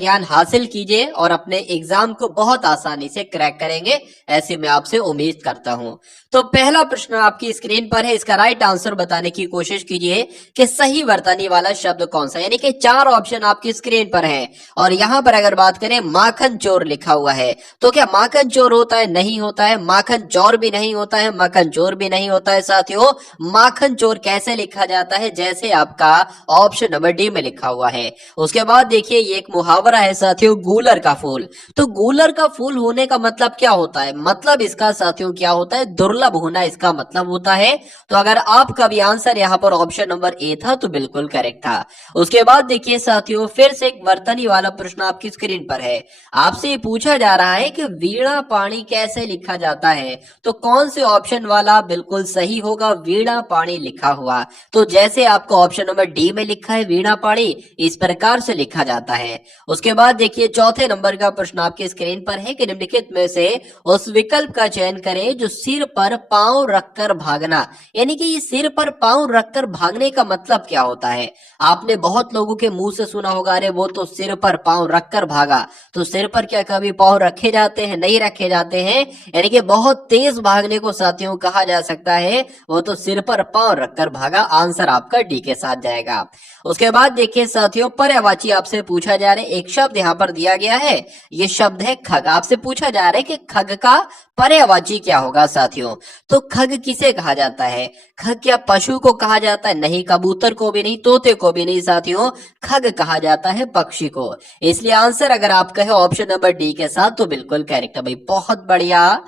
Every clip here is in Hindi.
ज्ञान हासिल कीजिए और अपने एग्जाम को बहुत आसानी से क्रैक करेंगे, ऐसी मैं आपसे उम्मीद करता हूं। तो पहला प्रश्न आपकी स्क्रीन पर है, इसका राइट आंसर बताने की कोशिश कीजिए कि सही वर्तनी वाला शब्द कौन सा, यानी कि 4 ऑप्शन आपकी स्क्रीन पर है और यहां पर अगर बात करें माखन चोर लिखा हुआ है, तो क्या माखन चोर होता है? नहीं होता है। माखन चोर भी नहीं होता है, मक्खन चोर भी नहीं होता है साथियों। माखन चोर कैसे लिखा जाता है? जैसे आपका ऑप्शन नंबर डी में लिखा हुआ है। उसके बाद देखिए ये एक मुहावरा है साथियों, गूलर का फूल। तो गूलर का फूल होने का मतलब क्या होता है? मतलब इसका साथियों क्या होता है? दुर्लभ होना इसका मतलब होता है। तो अगर आपका भी आंसर यहाँ पर ऑप्शन नंबर ए था तो बिल्कुल करेक्ट था। उसके बाद देखिए साथियों फिर से एक वर्तनी वाला प्रश्न आपकी स्क्रीन पर है। आपसे पूछा जा रहा है कि वीणा पाणी कैसे लिखा जाता है, तो कौन से ऑप्शन वाला बिल्कुल सही होगा? वीणा पाणी लिखा हुआ। तो जैसे आपको ऑप्शन नंबर डी में लिखा है वीणा पाणी, इस प्रकार से लिखा जाता है। उसके बाद देखिए चौथे नंबर का प्रश्न आपके स्क्रीन पर है कि निम्नलिखित में से उस विकल्प का चयन करें जो सिर पर पांव रखकर भागना, यानी कि ये सिर पर पांव रखकर भागने का मतलब क्या होता है? आपने बहुत लोगों के मुंह से सुना होगा, अरे वो तो सिर पर पांव रखकर भागा। तो सिर पर क्या कभी पांव रखे जाते हैं? नहीं रखे जाते हैं, यानी कि बहुत तेज भागने को साथियों कहा जा सकता है वो तो सिर पर पांव रखकर भागा। आंसर आपका डी के साथ जाएगा। उसके बाद देखिए साथियों पर्यायवाची आपसे पूछा जा रहा है, एक शब्द यहाँ पर दिया गया है, ये शब्द है खग। आपसे पूछा जा रहा है कि खग का पर्यायवाची क्या होगा साथियों? तो खग किसे कहा जाता है? खग क्या पशु को कहा जाता है? नहीं, कबूतर को भी नहीं, तोते को भी नहीं साथियों, खग कहा जाता है पक्षी को। इसलिए आंसर अगर आप कहे ऑप्शन नंबर डी के साथ तो बिल्कुल करेक्ट है भाई, बहुत बढ़िया,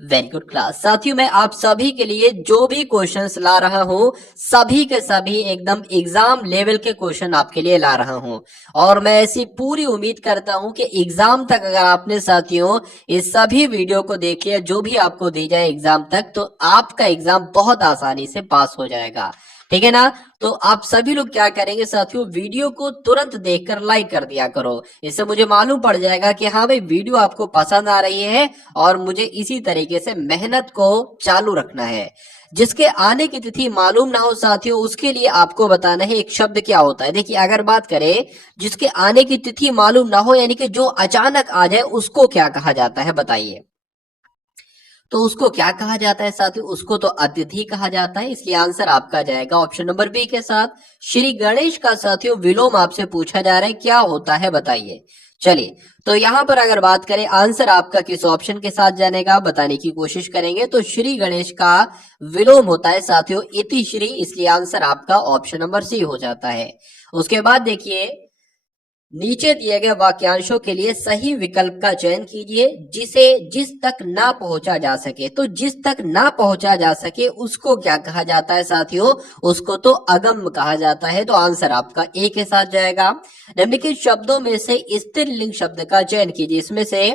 वेरी गुड क्लास। साथियों मैं आप सभी के लिए जो भी क्वेश्चंस ला रहा हूं सभी के सभी एकदम एग्जाम लेवल के क्वेश्चन आपके लिए ला रहा हूं और मैं ऐसी पूरी उम्मीद करता हूं कि एग्जाम तक अगर आपने साथियों इस सभी वीडियो को देख लिया जो भी आपको दी जाए एग्जाम तक, तो आपका एग्जाम बहुत आसानी से पास हो जाएगा, ठीक है ना? तो आप सभी लोग क्या करेंगे साथियों, वीडियो को तुरंत देखकर लाइक कर दिया करो। इससे मुझे मालूम पड़ जाएगा कि हाँ भाई वीडियो आपको पसंद आ रही है और मुझे इसी तरीके से मेहनत को चालू रखना है। जिसके आने की तिथि मालूम ना हो साथियों उसके लिए आपको बताना है एक शब्द क्या होता है। देखिए अगर बात करें जिसके आने की तिथि मालूम ना हो, यानी कि जो अचानक आ जाए, उसको क्या कहा जाता है बताइए? तो उसको क्या कहा जाता है साथियों? उसको तो अतिथि कहा जाता है। इसलिए आंसर आपका जाएगा ऑप्शन नंबर बी के साथ। श्री गणेश का साथियों विलोम आपसे पूछा जा रहा है, क्या होता है बताइए? चलिए तो यहां पर अगर बात करें आंसर आपका किस ऑप्शन के साथ जानेगा बताने की कोशिश करेंगे, तो श्री गणेश का विलोम होता है साथियों इति श्री, इसलिए आंसर आपका ऑप्शन नंबर सी हो जाता है। उसके बाद देखिए नीचे दिए गए वाक्यांशों के लिए सही विकल्प का चयन कीजिए जिसे जिस तक ना पहुंचा जा सके। तो जिस तक ना पहुंचा जा सके उसको क्या कहा जाता है साथियों? उसको तो अगम कहा जाता है। तो आंसर आपका ए के साथ जाएगा। निम्नलिखित शब्दों में से स्त्रीलिंग शब्द का चयन कीजिए, इसमें से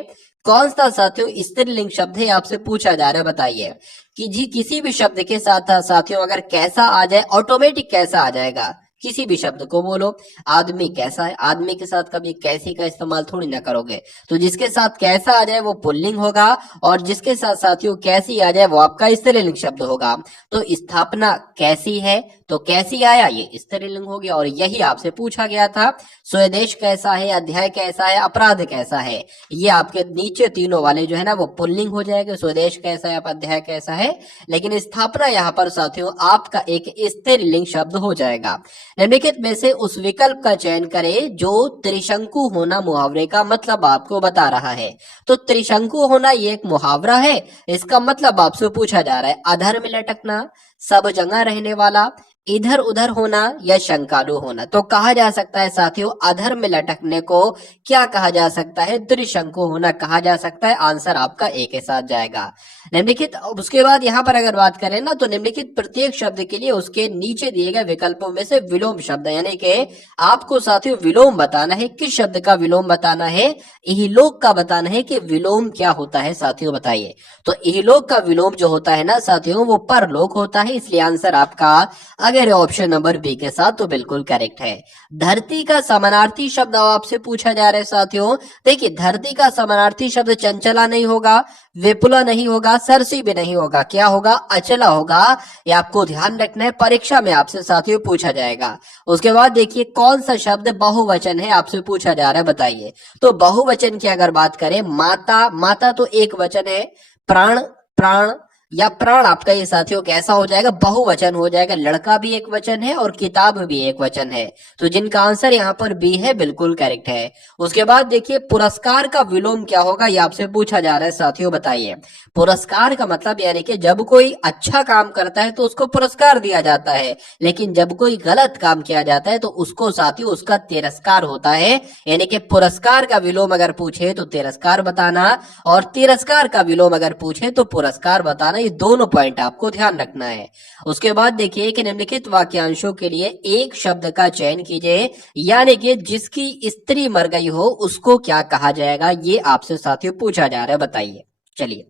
कौन सा साथियों स्त्रीलिंग शब्द है आपसे पूछा जा रहा है बताइए? कि जी किसी भी शब्द के साथ साथियों अगर कैसा आ जाए, ऑटोमेटिक कैसा आ जाएगा, किसी भी शब्द को बोलो। आदमी कैसा है, आदमी के साथ कभी कैसी का इस्तेमाल थोड़ी ना करोगे, तो जिसके साथ कैसा आ जाए वो पुल्लिंग होगा और जिसके साथ साथियों कैसी आ जाए वो आपका स्त्रीलिंग शब्द होगा। तो स्थापना कैसी है, तो कैसी आया ये स्त्रीलिंग हो गया और यही आपसे पूछा गया था। स्वदेश कैसा है, अध्याय कैसा है, अपराध कैसा है, ये आपके नीचे तीनों वाले जो है ना वो पुल्लिंग हो जाएगा। स्वदेश कैसा है, अध्याय कैसा है, लेकिन स्थापना यहाँ पर साथियों आपका एक स्त्रीलिंग शब्द हो जाएगा। निम्नलिखित में से उस विकल्प का चयन करें जो त्रिशंकु होना मुहावरे का मतलब आपको बता रहा है। तो त्रिशंकु होना ये एक मुहावरा है, इसका मतलब आपसे पूछा जा रहा है अधर में लटकना, सब जगह रहने वाला, इधर उधर होना या शंकालु होना। तो कहा जा सकता है साथियों अधर में लटकने को क्या कहा जा सकता है? त्रिशंकु होना कहा जा सकता है। आंसर आपका ए के साथ जाएगा। निम्नलिखित उसके बाद यहाँ पर अगर बात करें ना तो निम्नलिखित प्रत्येक शब्द के लिए उसके नीचे दिए गए विकल्पों में से विलोम शब्द, यानी कि आपको साथियों विलोम बताना है। किस शब्द का विलोम बताना है? इहलोक का बताना है कि विलोम क्या होता है साथियों बताइए? तो इहलोक का विलोम जो होता है ना साथियों वो परलोक होता है। है, इसलिए आंसर आपका अगर ऑप्शन नंबर बी के साथ तो बिल्कुल करेक्ट है। धरती का समानार्थी शब्द आपसे पूछा जा रहा है साथियों। देखिए धरती का समानार्थी शब्द चंचला नहीं होगा, विपुला नहीं होगा, सरसी भी नहीं होगा, क्या होगा? अचला होगा। ये आपको ध्यान रखना है, परीक्षा में आपसे साथियों पूछा जाएगा। उसके बाद देखिए कौन सा शब्द बहुवचन है, आपसे पूछा जा रहा है, बताइए। तो बहुवचन की अगर बात करें, माता, माता तो एक वचन है, प्राण, प्राण या प्राण आपका ये साथियों कैसा हो जाएगा? बहुवचन हो जाएगा। लड़का भी एक वचन है और किताब भी एक वचन है, तो जिनका आंसर यहाँ पर बी है बिल्कुल करेक्ट है। उसके बाद देखिए पुरस्कार का विलोम क्या होगा, ये आपसे पूछा जा रहा है साथियों, बताइए। पुरस्कार का मतलब यानी कि जब कोई अच्छा काम करता है तो उसको पुरस्कार दिया जाता है, लेकिन जब कोई गलत काम किया जाता है तो उसको साथियों उसका तिरस्कार होता है। यानी कि पुरस्कार का विलोम अगर पूछे तो तिरस्कार बताना, और तिरस्कार का विलोम अगर पूछे तो पुरस्कार बताना, ये दोनों पॉइंट आपको ध्यान रखना है। उसके बाद देखिए कि निम्नलिखित वाक्यांशों के लिए एक शब्द का चयन कीजिए, यानी कि जिसकी स्त्री मर गई हो उसको क्या कहा जाएगा, ये आपसे साथियों पूछा जा रहा है, बताइए। चलिए,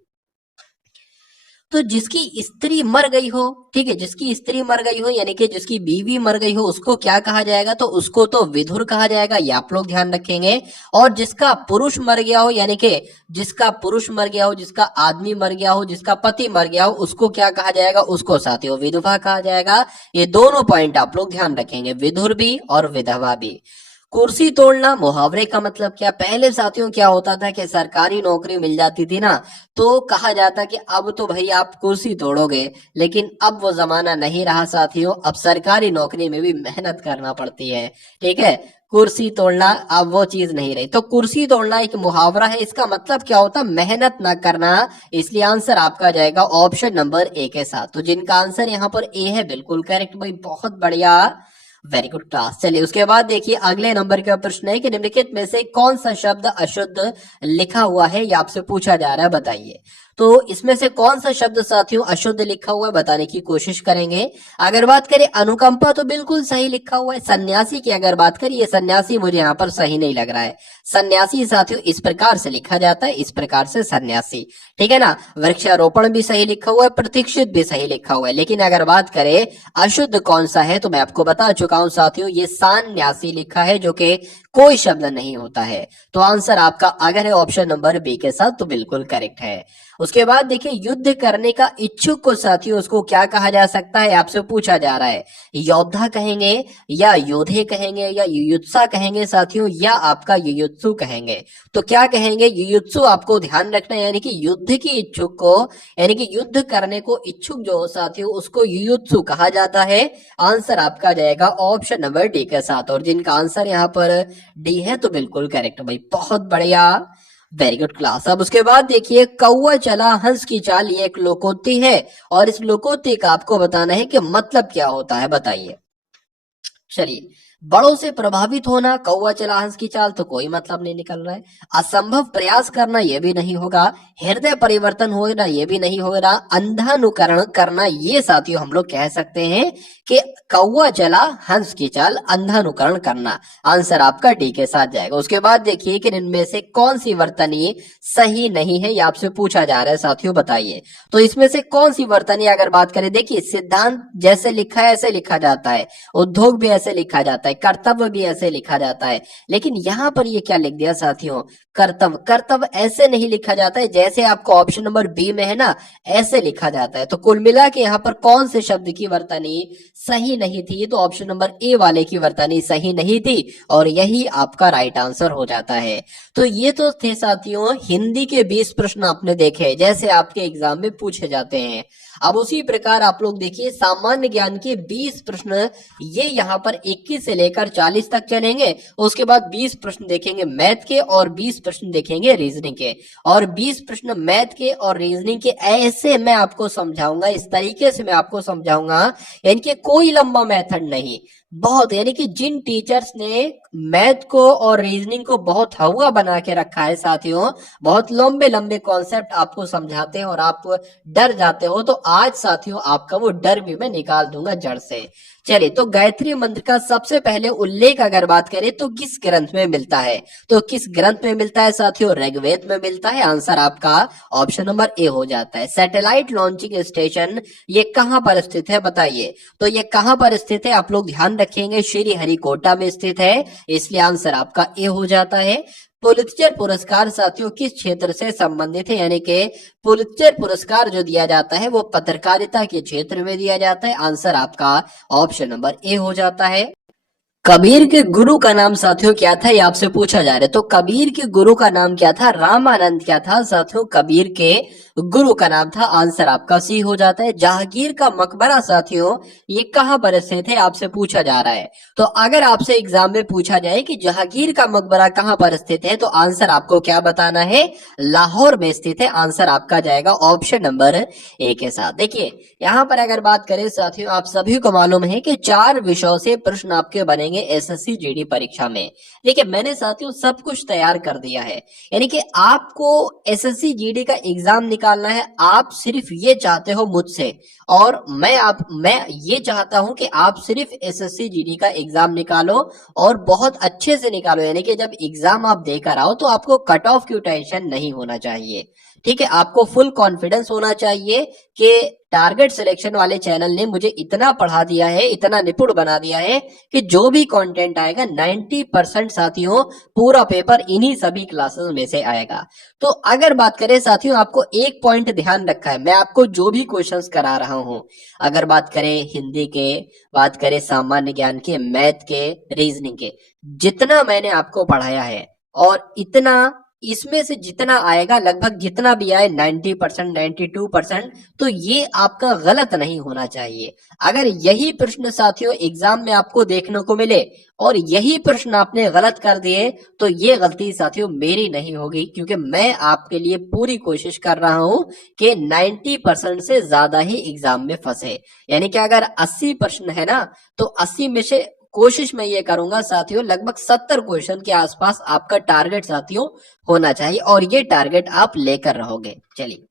तो जिसकी स्त्री मर गई हो, ठीक है, जिसकी स्त्री मर गई हो यानी कि जिसकी बीवी मर गई हो उसको क्या कहा जाएगा? तो उसको तो विधुर कहा जाएगा, ये आप लोग ध्यान रखेंगे। और जिसका पुरुष मर गया हो, यानी कि जिसका पुरुष मर गया हो, जिसका आदमी मर गया हो, जिसका पति मर गया हो, उसको क्या कहा जाएगा? उसको साथियों विधवा कहा जाएगा। ये दोनों पॉइंट आप लोग ध्यान रखेंगे, विधुर भी और विधवा भी। कुर्सी तोड़ना मुहावरे का मतलब क्या? पहले साथियों क्या होता था कि सरकारी नौकरी मिल जाती थी ना, तो कहा जाता कि अब तो भाई आप कुर्सी तोड़ोगे, लेकिन अब वो जमाना नहीं रहा साथियों। अब सरकारी नौकरी में भी मेहनत करना पड़ती है, ठीक है। कुर्सी तोड़ना अब वो चीज नहीं रही। तो कुर्सी तोड़ना एक मुहावरा है, इसका मतलब क्या होता? मेहनत ना करना। इसलिए आंसर आपका जाएगा ऑप्शन नंबर ए के साथ। तो जिनका आंसर यहाँ पर ए है बिल्कुल करेक्ट भाई, बहुत बढ़िया, वेरी गुड क्लास। चलिए उसके बाद देखिए अगले नंबर का प्रश्न है कि निम्नलिखित में से कौन सा शब्द अशुद्ध लिखा हुआ है, ये आपसे पूछा जा रहा है, बताइए। तो इसमें से कौन सा शब्द साथियों अशुद्ध लिखा हुआ है बताने की कोशिश करेंगे। अगर बात करें अनुकंपा तो बिल्कुल सही लिखा हुआ है। सन्यासी की अगर बात करें, ये सन्यासी मुझे यहाँ पर सही नहीं लग रहा है। सन्यासी साथियों इस प्रकार से लिखा जाता है, इस प्रकार से सन्यासी, ठीक है ना। वृक्षारोपण भी सही लिखा हुआ है, प्रतीक्षित भी सही लिखा हुआ है। लेकिन अगर बात करें अशुद्ध कौन सा है, तो मैं आपको बता चुका हूं साथियों, ये सान्यासी लिखा है, जो कि कोई शब्द नहीं होता है। तो आंसर आपका अगर है ऑप्शन नंबर बी के साथ तो बिल्कुल करेक्ट है। उसके बाद देखिए युद्ध करने का इच्छुक को साथियों उसको क्या कहा जा सकता है, आपसे पूछा जा रहा है। योद्धा कहेंगे या योधे कहेंगे या युयुत्सा कहेंगे साथियों, या आपका युयुत्सु कहेंगे। तो क्या कहेंगे? युयुत्सु आपको ध्यान रखना है, यानी कि युद्ध की इच्छुक को, यानी कि युद्ध करने को इच्छुक जो हो साथियों उसको युयुत्सु कहा जाता है। आंसर आपका जाएगा ऑप्शन नंबर डी के साथ। और जिनका आंसर यहाँ पर डी है तो बिल्कुल करेक्ट भाई, बहुत बढ़िया, वेरी गुड क्लास। अब उसके बाद देखिए कौवा चला हंस की चाल, ये एक लोकोक्ति है, और इस लोकोक्ति का आपको बताना है कि मतलब क्या होता है, बताइए। चलिए, बड़ों से प्रभावित होना, कौवा चला हंस की चाल, तो कोई मतलब नहीं निकल रहा है। असंभव प्रयास करना, ये भी नहीं होगा। हृदय परिवर्तन होना, ये भी नहीं होगा। अंधानुकरण करना, ये साथियों हम लोग कह सकते हैं कि कौवा चला हंस की चाल, अंधानुकरण करना। आंसर आपका डी के साथ जाएगा। उसके बाद देखिए कि इनमें से कौन सी वर्तनी सही नहीं है, ये आपसे पूछा जा रहा है साथियों, बताइए। तो इसमें से कौन सी वर्तनी अगर बात करें, देखिए सिद्धांत जैसे लिखा है ऐसे लिखा जाता है, उद्योग भी ऐसे लिखा जाता है, कर्तव्य भी ऐसे लिखा जाता है, लेकिन यहाँ पर ये क्या लिख दिया साथियों, कर्तव्य। कर्तव्य ऐसे नहीं लिखा जाता है जैसे आपको ऑप्शन नंबर बी में है ना, ऐसे लिखा जाता है। तो कुल मिला के यहाँ पर कौन से शब्द की वर्तनी सही नहीं थी, तो ऑप्शन नंबर ए वाले की वर्तनी सही नहीं थी, और यही आपका राइट आंसर हो जाता है। तो ये तो थे साथियों हिंदी के 20 प्रश्न आपने देखे, जैसे आपके एग्जाम में पूछे जाते हैं। अब उसी प्रकार आप लोग देखिए सामान्य ज्ञान के 20 प्रश्न, ये यहाँ पर 21 से लेकर 40 तक चलेंगे। उसके बाद 20 प्रश्न देखेंगे मैथ के, और 20 प्रश्न देखेंगे रीजनिंग के। और 20 प्रश्न मैथ के और रीजनिंग के ऐसे मैं आपको समझाऊंगा, इस तरीके से मैं आपको समझाऊंगा, यानी कि कोई लंबा मेथड नहीं, बहुत, यानी कि जिन टीचर्स ने मैथ को और रीजनिंग को बहुत हवा बना के रखा है साथियों, बहुत लंबे लंबे कॉन्सेप्ट आपको समझाते हैं और आप डर जाते हो, तो आज साथियों आपका वो डर भी मैं निकाल दूंगा जड़ से। चलिए, तो गायत्री मंत्र का सबसे पहले उल्लेख अगर बात करें तो किस ग्रंथ में मिलता है? तो किस ग्रंथ में मिलता है साथियों? ऋग्वेद में मिलता है। आंसर आपका ऑप्शन नंबर ए हो जाता है। सैटेलाइट लॉन्चिंग स्टेशन ये कहां पर स्थित है बताइए? तो ये कहां पर स्थित है? आप लोग ध्यान रखेंगे, श्री हरिकोटा में स्थित है, इसलिए आंसर आपका ए हो जाता है। पुलित्जर पुरस्कार साथियों किस क्षेत्र से संबंधित है? यानी कि पुलित्जर पुरस्कार जो दिया जाता है वो पत्रकारिता के क्षेत्र में दिया जाता है। आंसर आपका ऑप्शन नंबर ए हो जाता है। कबीर के गुरु का नाम साथियों क्या था? ये आपसे पूछा जा रहा है। तो कबीर के गुरु का नाम क्या था? रामानंद क्या था साथियों? कबीर के गुरु का नाम था। आंसर आपका सी हो जाता है। जहांगीर का मकबरा साथियों ये कहां पर स्थित है? आपसे पूछा जा रहा है। तो अगर आपसे एग्जाम में पूछा जाए कि जहांगीर का मकबरा कहां पर स्थित है, तो आंसर आपको क्या बताना है? लाहौर में स्थित है। आंसर आपका जाएगा ऑप्शन नंबर ए के साथ। देखिए, यहाँ पर अगर बात करें साथियों, आप सभी को मालूम है कि 4 विषयों से प्रश्न आपके बनेंगे एसएससी जीडी परीक्षा में। देखिए, मैंने साथियों सब कुछ तैयार कर दिया है, यानी कि आपको एसएससी जीडी का एग्जाम निकालना है। आप सिर्फ ये चाहते हो मुझसे, और मैं ये चाहता हूं कि आप सिर्फ एसएससी जीडी का एग्जाम निकालो और बहुत अच्छे से निकालो। यानी कि जब एग्जाम आप देकर आओ तो आपको कट ऑफ की टेंशन नहीं होना चाहिए। ठीक है, आपको फुल कॉन्फिडेंस होना चाहिए कि टारगेट सिलेक्शन वाले चैनल ने मुझे इतना पढ़ा दिया है, इतना निपुण बना दिया है कि जो भी कंटेंट आएगा 90% साथियों पूरा पेपर इन्हीं सभी क्लासेस में से आएगा। तो अगर बात करें साथियों, आपको एक पॉइंट ध्यान रखा है, मैं आपको जो भी क्वेश्चंस करा रहा हूं, अगर बात करें हिंदी के, बात करें सामान्य ज्ञान के, मैथ के, रीजनिंग के, जितना मैंने आपको पढ़ाया है और इतना इसमें से जितना आएगा, लगभग जितना भी आए 90%, 92%, तो ये आपका गलत नहीं होना चाहिए। अगर यही प्रश्न साथियों एग्जाम में आपको देखने को मिले और यही प्रश्न आपने गलत कर दिए, तो ये गलती साथियों मेरी नहीं होगी, क्योंकि मैं आपके लिए पूरी कोशिश कर रहा हूं कि 90% से ज्यादा ही एग्जाम में फंसे। यानी कि अगर 80 प्रश्न है ना, तो 80 में से कोशिश मैं ये करूंगा साथियों लगभग 70 क्वेश्चन के आसपास आपका टारगेट साथियों होना चाहिए, और ये टारगेट आप लेकर रहोगे। चलिए,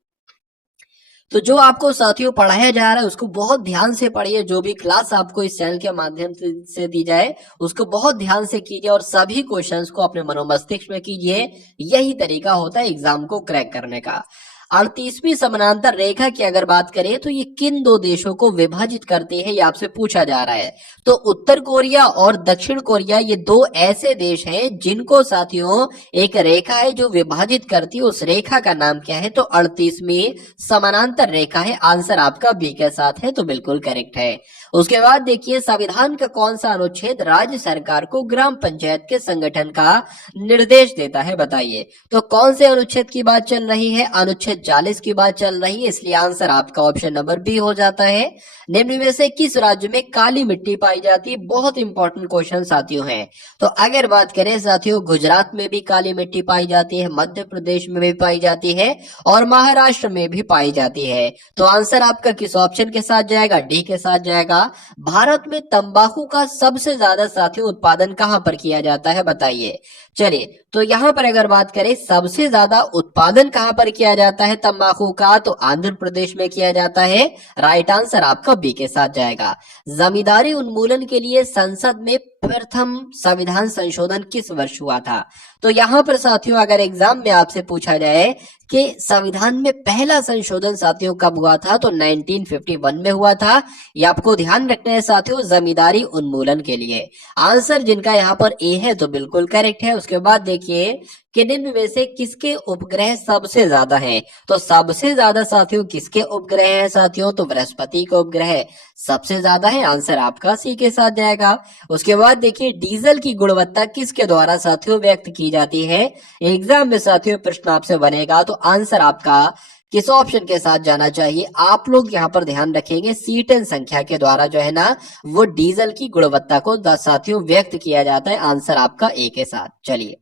तो जो आपको साथियों पढ़ाया जा रहा है उसको बहुत ध्यान से पढ़िए। जो भी क्लास आपको इस चैनल के माध्यम से दी जाए उसको बहुत ध्यान से कीजिए और सभी क्वेश्चंस को अपने मनोमस्तिष्क में कीजिए। यही तरीका होता है एग्जाम को क्रैक करने का। 38वीं समानांतर रेखा की अगर बात करें तो ये किन 2 देशों को विभाजित करती है? ये आपसे पूछा जा रहा है। तो उत्तर कोरिया और दक्षिण कोरिया ये 2 ऐसे देश हैं जिनको साथियों एक रेखा है जो विभाजित करती है। उस रेखा का नाम क्या है? तो 38वीं समानांतर रेखा है। आंसर आपका बी के साथ है, तो बिल्कुल करेक्ट है। उसके बाद देखिए, संविधान का कौन सा अनुच्छेद राज्य सरकार को ग्राम पंचायत के संगठन का निर्देश देता है बताइए? तो कौन से अनुच्छेद की बात चल रही है? अनुच्छेद 40 की बात चल रही है, इसलिए आंसर आपका ऑप्शन नंबर बी हो जाता है। निम्न में से किस राज्य में काली मिट्टी पाई जाती है? बहुत इंपॉर्टेंट क्वेश्चन साथियों है। तो अगर बात करें साथियों, गुजरात में भी काली मिट्टी पाई जाती है, मध्य प्रदेश में भी पाई जाती है और महाराष्ट्र में भी पाई जाती है। तो आंसर आपका किस ऑप्शन के साथ जाएगा? डी के साथ जाएगा। भारत में तंबाकू का सबसे ज्यादा साथियों उत्पादन कहां पर किया जाता है बताइए? चलिए, तो यहां पर अगर बात करें सबसे ज्यादा उत्पादन कहां पर किया जाता है तंबाकू का, तो आंध्र प्रदेश में किया जाता है। राइट आंसर आपका बी के साथ जाएगा। जमींदारी उन्मूलन के लिए संसद में प्रथम संविधान संशोधन किस वर्ष हुआ था? तो यहाँ पर साथियों अगर एग्जाम में आपसे पूछा जाए कि संविधान में पहला संशोधन साथियों कब हुआ था, तो 1951 में हुआ था। ये आपको ध्यान रखना है साथियों, जमींदारी उन्मूलन के लिए। आंसर जिनका यहाँ पर ए है तो बिल्कुल करेक्ट है। उसके बाद देखिए कि निम्न में से किसके उपग्रह सबसे ज्यादा हैं? तो सबसे ज्यादा साथियों किसके उपग्रह हैं साथियों? तो बृहस्पति के उपग्रह सबसे ज्यादा है। आंसर आपका सी के साथ जाएगा। उसके बाद देखिए, डीजल की गुणवत्ता किसके द्वारा साथियों व्यक्त की जाती है? एग्जाम में साथियों प्रश्न आपसे बनेगा, तो आंसर आपका किस ऑप्शन के साथ जाना चाहिए? आप लोग यहाँ पर ध्यान रखेंगे, C10 संख्या के द्वारा जो है ना वो डीजल की गुणवत्ता को साथियों व्यक्त किया जाता है। आंसर आपका ए के साथ। चलिए,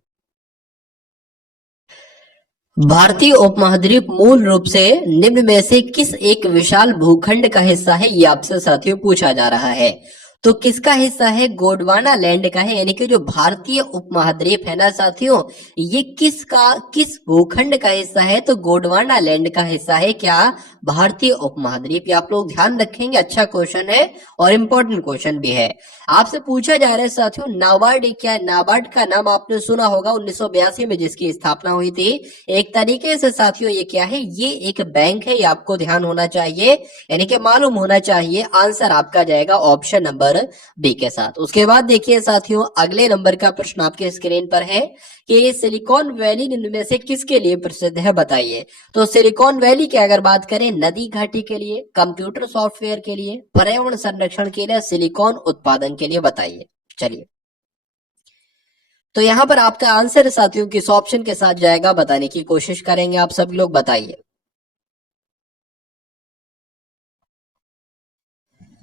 भारतीय उपमहाद्वीप मूल रूप से निम्न में से किस एक विशाल भूखंड का हिस्सा है? ये आपसे साथियों पूछा जा रहा है। तो किसका हिस्सा है? गोंडवाना लैंड का है, यानी कि जो भारतीय उपमहाद्वीप है ना साथियों, ये किस भूखंड का हिस्सा है? तो गोंडवाना लैंड का हिस्सा है क्या? भारतीय उपमहाद्वीप। ये आप लोग ध्यान रखेंगे, अच्छा क्वेश्चन है और इम्पोर्टेंट क्वेश्चन भी है। आपसे पूछा जा रहा है साथियों, नाबार्ड क्या है? नाबार्ड का नाम आपने सुना होगा, 1982 में जिसकी स्थापना हुई थी। एक तरीके से साथियों ये क्या है? ये एक बैंक है, ये आपको ध्यान होना चाहिए, यानी कि मालूम होना चाहिए। आंसर आपका जाएगा ऑप्शन नंबर बी के साथ। उसके बाद देखिए साथियों, अगले नंबर का प्रश्न आपके स्क्रीन पर है कि सिलिकॉन वैली इनमें से किसके लिए प्रसिद्ध है, बताइए। तो सिलिकॉन वैली की अगर बात करें, नदी घाटी के लिए, कंप्यूटर सॉफ्टवेयर के लिए, पर्यावरण संरक्षण के लिए, सिलिकॉन उत्पादन के लिए, बताइए। चलिए, तो यहाँ पर आपका आंसर साथियों किस ऑप्शन के साथ जाएगा, बताने की कोशिश करेंगे आप सब लोग, बताइए।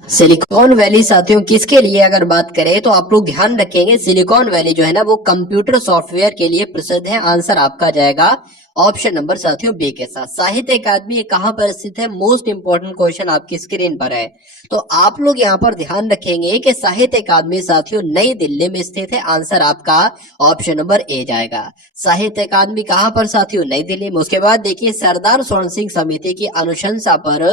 सिलिकॉन वैली साथियों किसके लिए अगर बात करें तो आप लोग ध्यान रखेंगे, सिलिकॉन वैली जो है ना वो कंप्यूटर सॉफ्टवेयर के लिए प्रसिद्ध है। आंसर आपका जाएगा ऑप्शन नंबर साथियों बी के साथ। साहित्य अकादमी ये कहां पर स्थित है? मोस्ट इंपोर्टेंट क्वेश्चन आपकी स्क्रीन पर है, तो आप लोग यहां पर ध्यान रखेंगे कि साहित्य अकादमी साथियों नई दिल्ली में स्थित है। आंसर आपका ऑप्शन नंबर ए जाएगा। साहित्य अकादमी कहां पर साथियों? नई दिल्ली में। उसके बाद देखिए, सरदार स्वर्ण सिंह समिति की अनुशंसा पर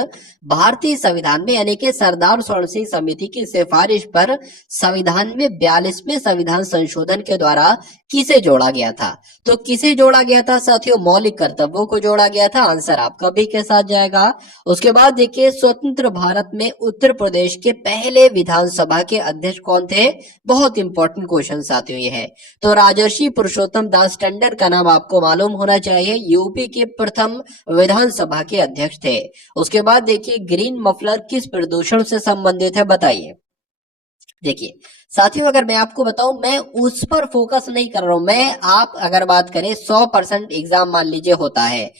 भारतीय संविधान में, यानी कि सरदार स्वर्ण सिंह समिति की सिफारिश पर संविधान में 42वें संविधान संशोधन के द्वारा किसे जोड़ा गया था? तो किसे जोड़ा गया था साथियों? मौलिक कर्तव्यों को जोड़ा गया था। आंसर आपका बी के साथ जाएगा। उसके बाद देखिए, स्वतंत्र भारत में उत्तर प्रदेश के पहले विधानसभा के अध्यक्ष कौन थे? बहुत इंपॉर्टेंट क्वेश्चन साथियों ये है। तो राजर्षि पुरुषोत्तम दास टंडन का नाम आपको मालूम होना चाहिए, यूपी के प्रथम विधानसभा के अध्यक्ष थे। उसके बाद देखिए, ग्रीन मफलर किस प्रदूषण से संबंधित है, बताइए। देखिए साथियों, अगर मैं आपको बताऊं, मैं उस पर फोकस नहीं कर रहा हूं, मैं आप अगर बात करें 100% एग्जाम मान लीजिए होता है,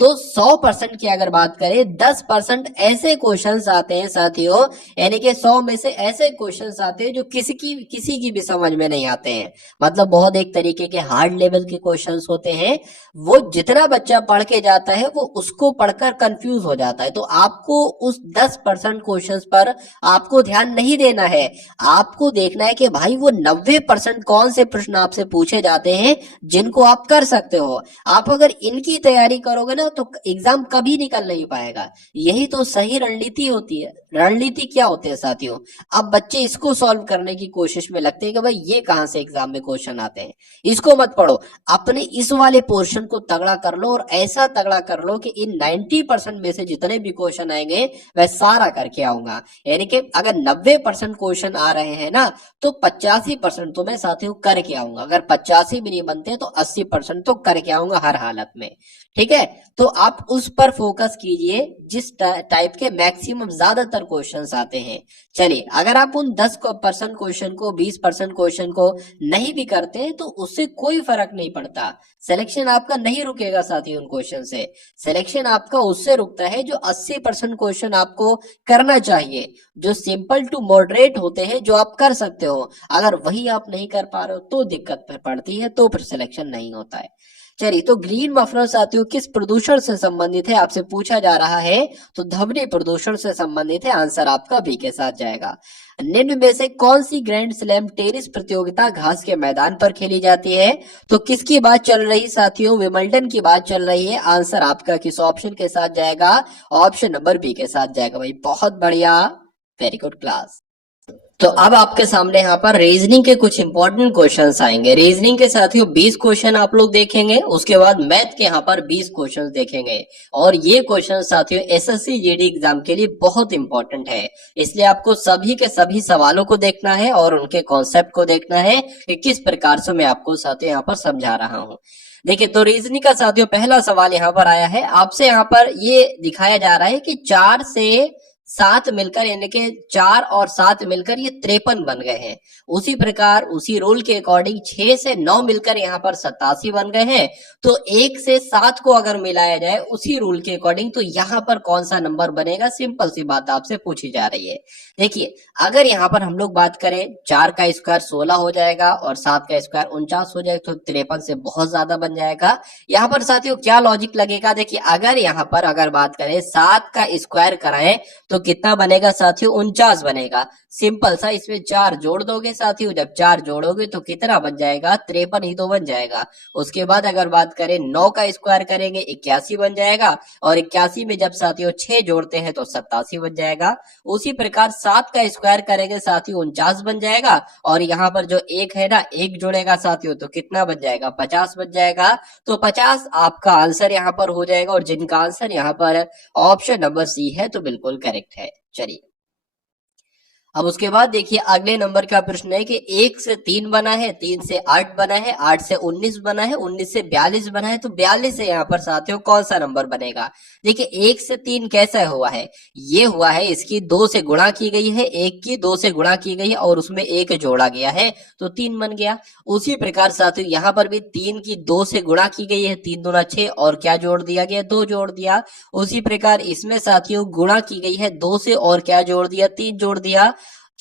तो 100% की अगर बात करें 10% ऐसे क्वेश्चंस आते हैं साथियों, यानी कि 100 में से ऐसे क्वेश्चंस आते हैं जो किसी की भी समझ में नहीं आते हैं। मतलब बहुत एक तरीके के हार्ड लेवल के क्वेश्चंस होते हैं, वो जितना बच्चा पढ़ के जाता है वो उसको पढ़कर कंफ्यूज हो जाता है। तो आपको उस 10% क्वेश्चंस पर आपको ध्यान नहीं देना है, आपको देखना है कि भाई वो 90% कौन से प्रश्न आपसे पूछे जाते हैं जिनको आप कर सकते हो। आप अगर इनकी तैयारी करोगे ना तो एग्जाम कभी निकल नहीं पाएगा। यही तो सही रणनीति होती है। रणनीति क्या होती है साथियों? अब बच्चे इसको सॉल्व करने की कोशिश में लगते हैं कि भाई ये कहां से एग्जाम में क्वेश्चन आते हैं, इसको मत पढ़ो, अपने इस वाले पोर्शन को तगड़ा कर लो, और ऐसा तगड़ा कर लो कि इन 90% में से जितने भी क्वेश्चन आएंगे वह सारा करके आऊंगा। यानी कि अगर 90% क्वेश्चन आ रहे हैं ना, तो 85% तो मैं साथियों करके आऊंगा। अगर 85 भी नहीं बनते तो 80% तो करके आऊंगा हर हालत में। ठीक है, तो आप उस पर फोकस कीजिए जिस टाइप के मैक्सिमम ज्यादातर क्वेश्चंस आते हैं। चलिए, अगर आप उन 10% क्वेश्चन को, 20% क्वेश्चन को नहीं भी करते हैं तो उससे कोई फर्क नहीं पड़ता। सिलेक्शन आपका नहीं रुकेगा साथी उन क्वेश्चन से, सिलेक्शन आपका उससे रुकता है जो 80% क्वेश्चन आपको करना चाहिए, जो सिंपल टू मॉडरेट होते हैं, जो आप कर सकते हो। अगर वही आप नहीं कर पा रहे हो तो दिक्कत पड़ती है, तो फिर सिलेक्शन नहीं होता है। चलिए, तो ग्रीन मफलर साथियों किस प्रदूषण से संबंधित है, आपसे पूछा जा रहा है, तो ध्वनि प्रदूषण से संबंधित है। आंसर आपका बी के साथ जाएगा। निम्न में से कौन सी ग्रैंड स्लैम टेनिस प्रतियोगिता घास के मैदान पर खेली जाती है? तो किसकी बात चल रही साथियों? विंबलडन की बात चल रही है। आंसर आपका किस ऑप्शन के साथ जाएगा? ऑप्शन नंबर बी के साथ जाएगा। भाई बहुत बढ़िया, वेरी गुड क्लास। तो अब आपके सामने यहाँ पर रीजनिंग के कुछ इंपॉर्टेंट क्वेश्चंस आएंगे। रीजनिंग के साथियों 20 क्वेश्चन आप लोग देखेंगे, उसके बाद मैथ के यहाँ पर 20 क्वेश्चंस देखेंगे। और ये क्वेश्चन साथियों एसएससी जीडी एग्जाम के लिए बहुत इंपॉर्टेंट है, इसलिए आपको सभी के सभी सवालों को देखना है और उनके कॉन्सेप्ट को देखना है कि किस प्रकार से मैं आपको साथियों यहाँ पर समझा रहा हूँ। देखिए, तो रीजनिंग का साथियों पहला सवाल यहाँ पर आया है, आपसे यहाँ पर ये दिखाया जा रहा है कि 4 से 7 मिलकर, यानी कि 4 और 7 मिलकर ये 53 बन गए हैं। उसी प्रकार उसी रूल के अकॉर्डिंग 6 से 9 मिलकर यहाँ पर 87 बन गए हैं। तो 1 से 7 को अगर मिलाया जाए उसी रूल के अकॉर्डिंग तो यहाँ पर कौन सा नंबर बनेगा? सिंपल सी बात आपसे पूछी जा रही है। देखिए, अगर यहाँ पर हम लोग बात करें 4 का स्क्वायर 16 हो जाएगा और 7 का स्क्वायर 49 हो जाएगा, तो 53 से बहुत ज्यादा बन जाएगा। यहाँ पर साथियों क्या लॉजिक लगेगा? देखिए, अगर यहाँ पर अगर बात करें 7 का स्क्वायर कराएं तो कितना बनेगा साथियों, 49 बनेगा। सिंपल सा, इसमें 4 जोड़ दोगे साथियों, जब 4 जोड़ोगे तो कितना बन जाएगा, 53 ही तो बन जाएगा। उसके बाद अगर बात करें 9 का स्क्वायर करेंगे 81 बन जाएगा, और 81 में जब साथियों 6 जोड़ते हैं तो 87 बन जाएगा। उसी प्रकार 7 का स्क्वायर करेंगे साथियों 49 बन जाएगा, और यहाँ पर जो 1 है ना, 1 जुड़ेगा साथियों तो कितना बन जाएगा, 50 बन जाएगा। तो 50 आपका आंसर यहाँ पर हो जाएगा, और जिनका आंसर यहाँ पर ऑप्शन नंबर सी है तो बिल्कुल करेक्ट है। चलिए अब उसके बाद देखिए अगले नंबर का प्रश्न है कि 1 से 3 बना है, 3 से 8 बना है, 8 से 19 बना है, 19 से 42 बना है, तो 42 से यहाँ पर साथियों कौन सा नंबर बनेगा। देखिए 1 से 3 कैसा हुआ है, ये हुआ है इसकी 2 से गुणा की गई है, 1 की 2 से गुणा की गई है और उसमें 1 जोड़ा गया है तो 3 बन गया। उसी प्रकार साथियों यहाँ पर भी 3 की 2 से गुणा की गई है, 3 दूना 6 और क्या जोड़ दिया गया, 2 जोड़ दिया। उसी प्रकार इसमें साथियों गुणा की गई है 2 से और क्या जोड़ दिया, 3 जोड़ दिया।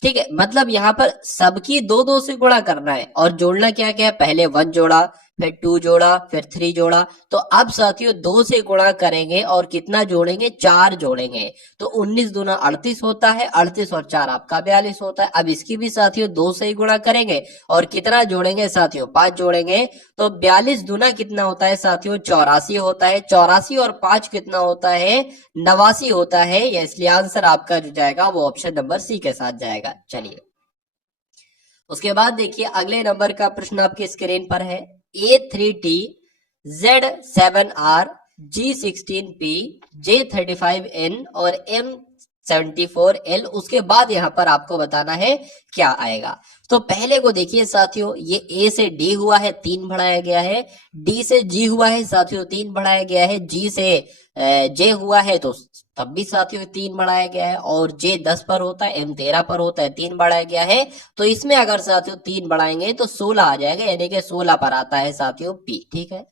ठीक है, मतलब यहाँ पर सबकी 2 से गुणा करना है, और जोड़ना क्या क्या है, पहले 1 जोड़ा, फिर 2 जोड़ा, फिर 3 जोड़ा। तो अब साथियों 2 से गुणा करेंगे और कितना जोड़ेंगे, 4 जोड़ेंगे। तो 19 दूना 38 होता है, 38 और 4 आपका 42 होता है। अब इसकी भी साथियों 2 से ही गुणा करेंगे और कितना जोड़ेंगे साथियों, 5 जोड़ेंगे। तो 42 दूना कितना होता है साथियों, 84 होता है। 84 और 5 कितना होता है, 89 होता है। इसलिए आंसर आपका जो जाएगा वो ऑप्शन नंबर सी के साथ जाएगा। चलिए उसके बाद देखिए अगले नंबर का प्रश्न आपकी स्क्रीन पर है। A3T Z7R G16P J35N और M74L, उसके बाद यहाँ पर आपको बताना है क्या आएगा। तो पहले को देखिए साथियों, ये A से D हुआ है 3 बढ़ाया गया है, D से G हुआ है साथियों 3 बढ़ाया गया है, G से J हुआ है तो तब भी साथियों 3 बढ़ाया गया है, और J 10 पर होता है, M 13 पर होता है, 3 बढ़ाया गया है। तो इसमें अगर साथियों 3 बढ़ाएंगे तो 16 आ जाएगा, यानी कि 16 पर आता है साथियों P। ठीक है,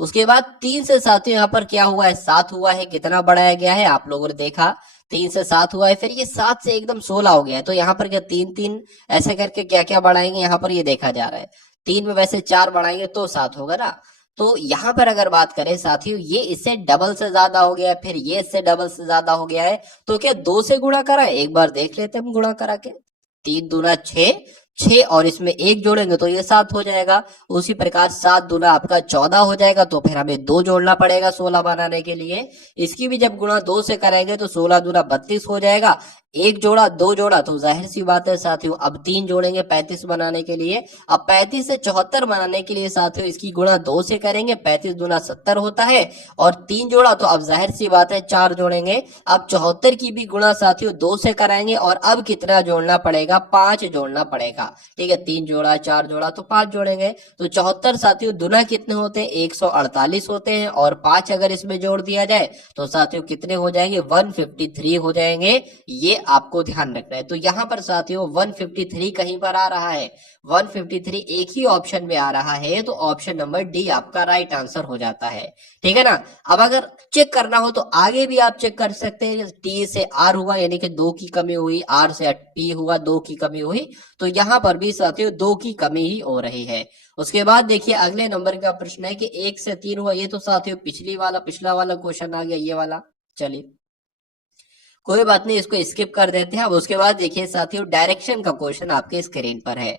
उसके बाद 3 से साथियों यहाँ पर क्या हुआ है, 7 हुआ है। कितना बढ़ाया गया है आप लोगों ने देखा, 3 से 7 हुआ है, फिर ये 7 से एकदम 16 हो गया है। तो यहाँ पर क्या 3 3 ऐसे करके क्या क्या बढ़ाएंगे, यहाँ पर ये देखा जा रहा है 3 में वैसे 4 बढ़ाएंगे तो 7 होगा ना। तो यहाँ पर अगर बात करें साथियों, ये इससे डबल से ज्यादा हो गया है, फिर ये इससे डबल से ज्यादा हो गया है। तो क्या 2 से गुणा करा है, एक बार देख लेते हैं हम गुणा करा के। 3 दूना 6, 6 और इसमें 1 जोड़ेंगे तो ये 7 हो जाएगा। उसी प्रकार 7 दूना आपका 14 हो जाएगा, तो फिर हमें 2 जोड़ना पड़ेगा 16 बनाने के लिए। इसकी भी जब गुणा 2 से करेंगे तो 16 दूना 32 हो जाएगा। 1 जोड़ा 2 जोड़ा तो जाहिर सी बात है साथियों अब 3 जोड़ेंगे 35 बनाने के लिए। अब 35 से 74 बनाने के लिए साथियों इसकी गुणा 2 से करेंगे, 35 दूना 70 होता है, और 3 जोड़ा तो अब जाहिर सी बात है 4 जोड़ेंगे। अब 74 की भी गुणा साथियों 2 से कराएंगे, और अब कितना जोड़ना पड़ेगा, 5 जोड़ना पड़ेगा। ठीक है, 3 जोड़ा 4 जोड़ा तो 5 जोड़ेंगे। तो 74 साथियों दुना कितने होते हैं, 148 होते हैं, और 5 अगर इसमें जोड़ दिया जाए तो साथियों कितने हो जाएंगे, 153 हो जाएंगे। ये आपको ध्यान रखना है। तो यहाँ पर साथियों 153 कहीं पर आ रहा है, 153 एक ही ऑप्शन में आ रहा है, तो ऑप्शन नंबर डी आपका राइट आंसर हो जाता है। ठीक है ना। अब अगर चेक करना हो तो आगे भी आप चेक कर सकते हैं। टी से आर हुआ यानी कि 2 की कमी हुई, आर से पी हुआ 2 की कमी हुई, तो यहाँ पर भी साथियों 2 की कमी ही हो रही है। उसके बाद देखिए अगले नंबर का प्रश्न है कि 1 से 3 हुआ, ये तो साथियों पिछला वाला क्वेश्चन आ गया, ये वाला। चलिए कोई बात नहीं, इसको स्किप कर देते हैं। अब उसके बाद देखिए साथियों डायरेक्शन का क्वेश्चन आपके स्क्रीन पर है।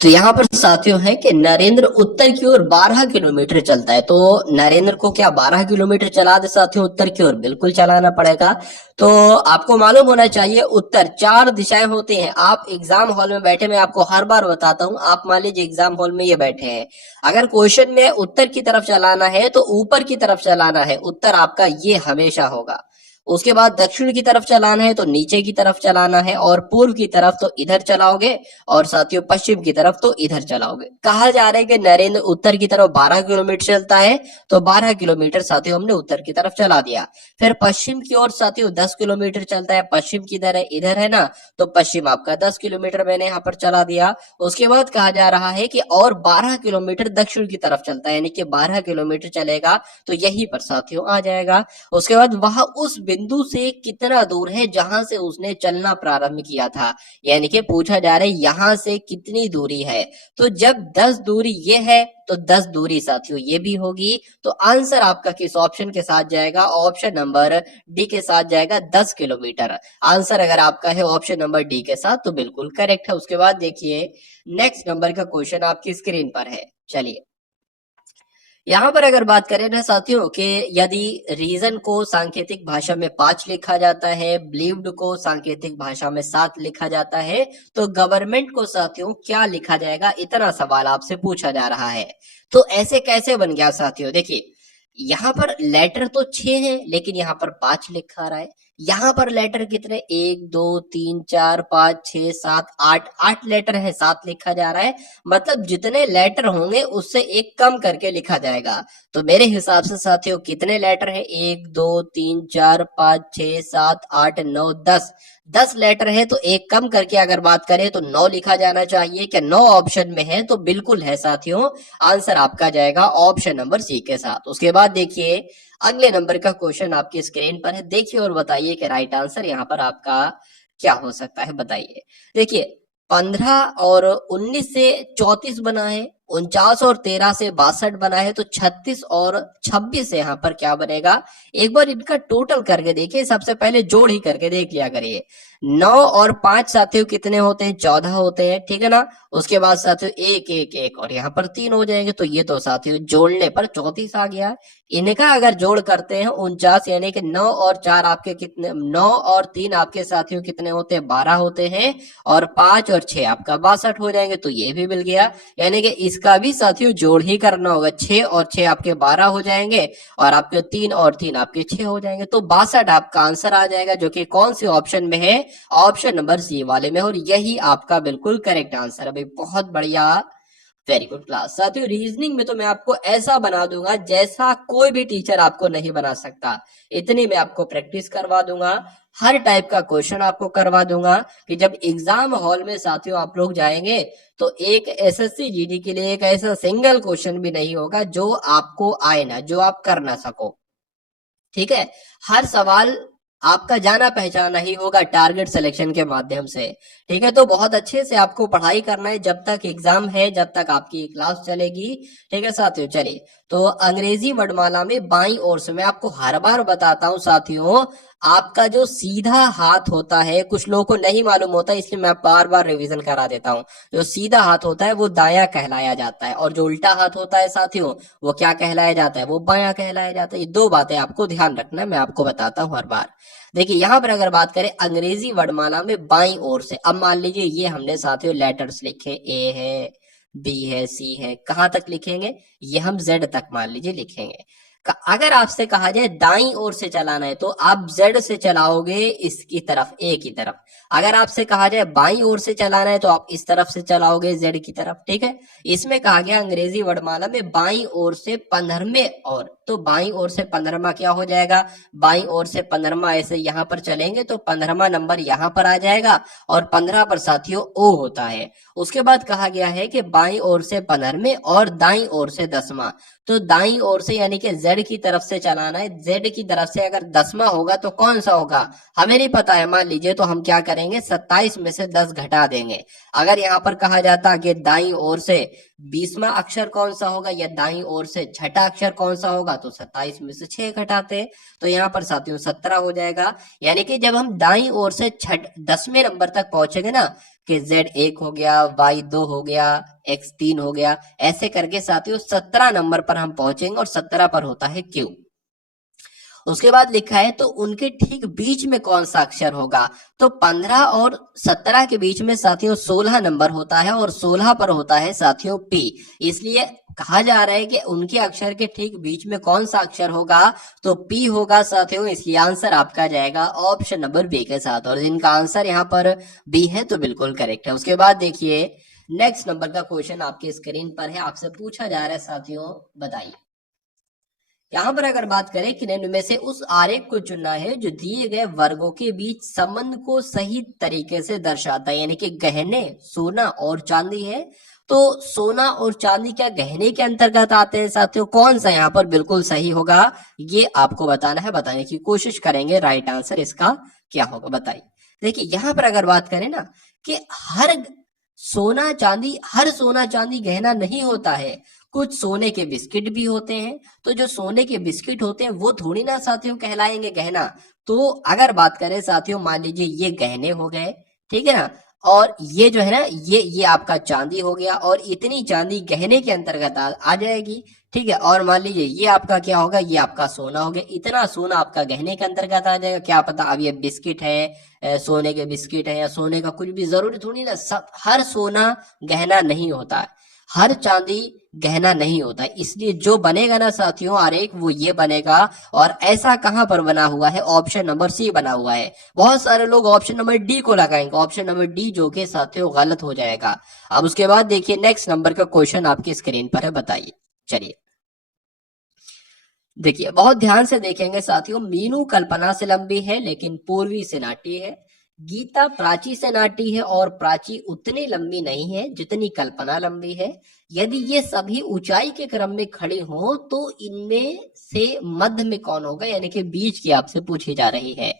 तो यहाँ पर साथियों है कि नरेंद्र उत्तर की ओर 12 किलोमीटर चलता है। तो नरेंद्र को क्या 12 किलोमीटर चला दे साथियों उत्तर की ओर, बिल्कुल चलाना पड़ेगा। तो आपको मालूम होना चाहिए उत्तर 4 दिशाएं होती हैं। आप एग्जाम हॉल में बैठे, मैं आपको हर बार बताता हूँ, आप मान लीजिए एग्जाम हॉल में ये बैठे हैं, अगर क्वेश्चन में उत्तर की तरफ चलाना है तो ऊपर की तरफ चलाना है, उत्तर आपका ये हमेशा होगा। उसके बाद दक्षिण की तरफ चलाना है तो नीचे की तरफ चलाना है, और पूर्व की तरफ तो इधर चलाओगे, और साथियों पश्चिम की तरफ तो इधर चलाओगे। कहा जा रहा है कि नरेंद्र उत्तर की तरफ 12 किलोमीटर चलता है, तो 12 किलोमीटर साथियों हमने उत्तर की तरफ चला दिया। फिर पश्चिम की ओर साथियों 10 किलोमीटर चलता है, पश्चिम किधर है, इधर है ना, तो पश्चिम आपका 10 किलोमीटर मैंने यहाँ पर चला दिया। उसके बाद कहा जा रहा है कि और 12 किलोमीटर दक्षिण की तरफ चलता है, यानी कि 12 किलोमीटर चलेगा, तो यही पर साथियों आ जाएगा। उसके बाद वहां उस बिंदु से कितना दूर है जहां से उसने चलना प्रारंभ किया था। यानी कि पूछा जा रहा है यहां से कितनी दूरी है। तो जब 10 दूरी ये है तो 10 दूरी साथियों ये भी होगी। तो आंसर आपका किस ऑप्शन के साथ जाएगा? ऑप्शन नंबर डी के साथ जाएगा, 10 किलोमीटर। आंसर अगर आपका है ऑप्शन नंबर डी के साथ तो बिल्कुल करेक्ट है। उसके बाद देखिए नेक्स्ट नंबर का क्वेश्चन आपकी स्क्रीन पर है। चलिए यहाँ पर अगर बात करें ना साथियों कि यदि रीजन को सांकेतिक भाषा में 5 लिखा जाता है, बिलीव्ड को सांकेतिक भाषा में 7 लिखा जाता है, तो गवर्नमेंट को साथियों क्या लिखा जाएगा? इतना सवाल आपसे पूछा जा रहा है। तो ऐसे कैसे बन गया साथियों? देखिए यहाँ पर लेटर तो 6 है लेकिन यहाँ पर 5 लिखा रहा है। यहाँ पर लेटर कितने? 1 2 3 4 5 6 7 8, 8 लेटर है, 7 लिखा जा रहा है। मतलब जितने लेटर होंगे उससे एक कम करके लिखा जाएगा। तो मेरे हिसाब से साथियों कितने लेटर है? 1 2 3 4 5 6 7 8 9 10, 10 लेटर है। तो एक कम करके अगर बात करें तो 9 लिखा जाना चाहिए। क्या 9 ऑप्शन में है? तो बिल्कुल है साथियों। आंसर आपका जाएगा ऑप्शन नंबर सी के साथ। उसके बाद देखिए अगले नंबर का क्वेश्चन आपकी स्क्रीन पर है। देखिए और बताइए कि राइट आंसर यहाँ पर आपका क्या हो सकता है, बताइए। देखिए 15 और 19 से 34 बना है, 49 और 13 से 62 बना है, तो 36 और 26 से यहाँ पर क्या बनेगा? एक बार इनका टोटल करके देखिए, सबसे पहले जोड़ ही करके देख लिया करिए। 9 और 5 साथियों कितने होते हैं? 14 होते हैं, ठीक है ना। उसके बाद साथियों 1 1 1 और यहाँ पर 3 हो जाएंगे। तो ये तो साथियों जोड़ने पर 34 आ गया। इनका अगर जोड़ करते हैं 49, यानी कि 9 और 4 आपके कितने? 9 और 3 आपके साथियों कितने होते हैं? 12 होते हैं। और 5 और 6 आपका 62 हो जाएंगे। तो ये भी मिल गया। यानी कि इसका भी साथियों जोड़ ही करना होगा। 6 और 6 आपके 12 हो जाएंगे और आपके 3 और 3 आपके 6 हो जाएंगे। तो 62 आपका आंसर आ जाएगा, जो कि कौन से ऑप्शन में है? ऑप्शन नंबर सी वाले में। और यही आपका बिल्कुल करेक्ट आंसर है भाई। बहुत बढ़िया, वेरी गुड क्लास। साथियों रीजनिंग में तो मैं आपको ऐसा बना दूंगा जैसा कोई भी टीचर आपको नहीं बना सकता। इतनी मैं आपको प्रैक्टिस करवा दूंगा, हर टाइप का क्वेश्चन आपको करवा दूंगा कि जब एग्जाम हॉल में साथियों आप लोग जाएंगे तो एक एसएससी जीडी के लिए एक ऐसा सिंगल क्वेश्चन भी नहीं होगा जो आपको आए ना, जो आप कर ना सको। ठीक है, हर सवाल आपका जाना पहचाना ही होगा टारगेट सिलेक्शन के माध्यम से। ठीक है, तो बहुत अच्छे से आपको पढ़ाई करना है जब तक एग्जाम है, जब तक आपकी क्लास चलेगी। ठीक है साथियों, चलिए तो अंग्रेजी वर्णमाला में बाईं ओर से, मैं आपको हर बार बताता हूं साथियों, आपका जो सीधा हाथ होता है, कुछ लोगों को नहीं मालूम होता इसलिए मैं बार बार रिवीजन करा देता हूं। जो सीधा हाथ होता है वो दायां कहलाया जाता है, और जो उल्टा हाथ होता है साथियों वो क्या कहलाया जाता है? वो बायां कहलाया जाता है। ये दो बातें आपको ध्यान रखना है, मैं आपको बताता हूं हर बार। देखिए यहाँ पर अगर बात करें अंग्रेजी वर्णमाला में बाईं ओर से, अब मान लीजिए ये हमने साथियों लेटर्स लिखे, ए है, बी है, सी है, कहां तक लिखेंगे? ये हम जेड तक मान लीजिए लिखेंगे। अगर आपसे कहा जाए दाईं ओर से चलाना है तो आप जेड से चलाओगे इसकी तरफ, ए की तरफ। अगर आपसे कहा जाए बाईं ओर से चलाना है तो आप इस तरफ से चलाओगे, जेड की तरफ। ठीक है, इसमें कहा गया अंग्रेजी वर्णमाला में बाईं ओर से 15वें ओर, तो बाईं ओर से 15वां क्या हो जाएगा? बाईं ओर से 15वां ऐसे यहां पर चलेंगे तो 15वां नंबर यहां पर आ जाएगा, और 15 पर साथियों ओ होता है। उसके बाद कहा गया है कि बाईं ओर से 15वें और दाईं ओर से 10वां। तो दाईं ओर से यानी कि जेड की तरफ से चलाना है। जेड की तरफ से अगर 10वां होगा तो कौन सा होगा हमें नहीं पता है, मान लीजिए, तो हम क्या करेंगे? 27 में से 10 घटा देंगे। अगर यहाँ पर कहा जाता कि दाईं ओर से 20वां अक्षर कौन सा होगा, या दाईं ओर से छठा अक्षर कौन सा होगा, तो 27 में से 6 घटाते, तो यहाँ पर साथियों 17 हो जाएगा। यानी कि जब हम दाईं ओर से 10वें नंबर तक पहुंचेंगे ना, कि Z1 हो गया, Y2 हो गया, X3 हो गया, ऐसे करके साथियों 17 नंबर पर हम पहुंचेंगे, और 17 पर होता है Q। उसके बाद लिखा है तो उनके ठीक बीच में कौन सा अक्षर होगा? तो 15 और 17 के बीच में साथियों 16 नंबर होता है, और 16 पर होता है साथियों P। इसलिए कहा जा रहा है कि उनके अक्षर के ठीक बीच में कौन सा अक्षर होगा? तो P होगा साथियों। इसलिए आंसर आपका जाएगा ऑप्शन नंबर बी के साथ, और जिनका आंसर यहाँ पर बी है तो बिल्कुल करेक्ट है। उसके बाद देखिए नेक्स्ट नंबर का क्वेश्चन आपके स्क्रीन पर है, आपसे पूछा जा रहा है साथियों, बताइए। यहाँ पर अगर बात करें कि निम्न में से उस आरेख को चुनना है जो दिए गए वर्गों के बीच संबंध को सही तरीके से दर्शाता है। यानी कि गहने, सोना और चांदी है, तो सोना और चांदी क्या गहने के अंतर्गत आते हैं साथियों? कौन सा यहाँ पर बिल्कुल सही होगा ये आपको बताना है, बताने की कोशिश करेंगे। राइट आंसर इसका क्या होगा बताइए। देखिए यहाँ पर अगर बात करें ना कि हर सोना चांदी गहना नहीं होता है, कुछ सोने के बिस्किट भी होते हैं। तो जो सोने के बिस्किट होते हैं वो थोड़ी ना साथियों कहलाएंगे गहना। तो अगर बात करें साथियों, मान लीजिए ये गहने हो गए, ठीक है ना, और ये जो है ना ये आपका चांदी हो गया, और इतनी चांदी गहने के अंतर्गत आ जाएगी, ठीक है। और मान लीजिए ये आपका क्या होगा, ये आपका सोना हो गया, इतना सोना आपका गहने के अंतर्गत आ जाएगा। क्या पता अब ये बिस्किट है, सोने के बिस्किट है या सोने का कुछ भी, जरूरी थोड़ी ना सब हर सोना गहना नहीं होता है, हर चांदी गहना नहीं होता है। इसलिए जो बनेगा ना साथियों आरेख, वो ये बनेगा। और ऐसा कहां पर बना हुआ है? ऑप्शन नंबर सी बना हुआ है। बहुत सारे लोग ऑप्शन नंबर डी को लगाएंगे, ऑप्शन नंबर डी जो कि साथियों गलत हो जाएगा। अब उसके बाद देखिए नेक्स्ट नंबर का क्वेश्चन आपकी स्क्रीन पर है, बताइए। चलिए देखिए बहुत ध्यान से देखेंगे साथियों। मीनू कल्पना से लंबी है लेकिन पूर्वी से नाटी है। गीता प्राची से नाटी है और प्राची उतनी लंबी नहीं है जितनी कल्पना लंबी है। यदि ये सभी ऊंचाई के क्रम में खड़ी हो तो इनमें से मध्य में कौन होगा, यानी कि बीच की आपसे पूछी जा रही है।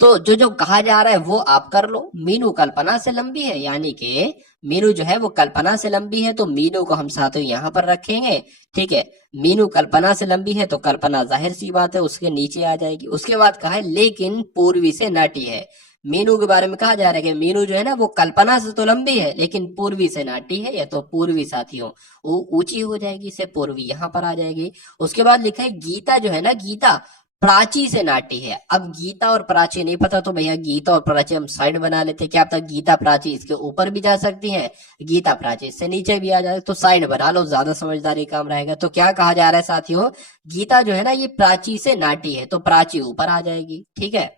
तो जो जो कहा जा रहा है वो आप कर लो। मीनू कल्पना से लंबी है, यानी कि मीनू जो है वो कल्पना से लंबी है, तो मीनू को हम साथियों यहाँ पर रखेंगे, ठीक है। मीनू कल्पना से लंबी है तो कल्पना जाहिर सी बात है उसके नीचे आ जाएगी। उसके बाद कहा है लेकिन पूर्वी से नाटी है। मीनू के बारे में कहा जा रहा है कि मीनू जो है ना वो कल्पना से तो लंबी है लेकिन पूर्वी से नाटी है, या तो पूर्वी साथियों वो ऊंची हो जाएगी, से पूर्वी यहाँ पर आ जाएगी। उसके बाद लिखा है गीता जो है ना, गीता प्राची से नाटी है। अब गीता और प्राची नहीं पता तो भैया गीता और प्राची हम साइड बना लेते, क्या पता गीता प्राची इसके ऊपर भी जा सकती है, गीता प्राची इससे नीचे भी आ जाए, तो साइड बना लो, ज्यादा समझदारी काम रहेगा। तो क्या कहा जा रहा है साथियों, गीता जो है ना ये प्राची से नाटी है, तो प्राची ऊपर आ जाएगी, ठीक है।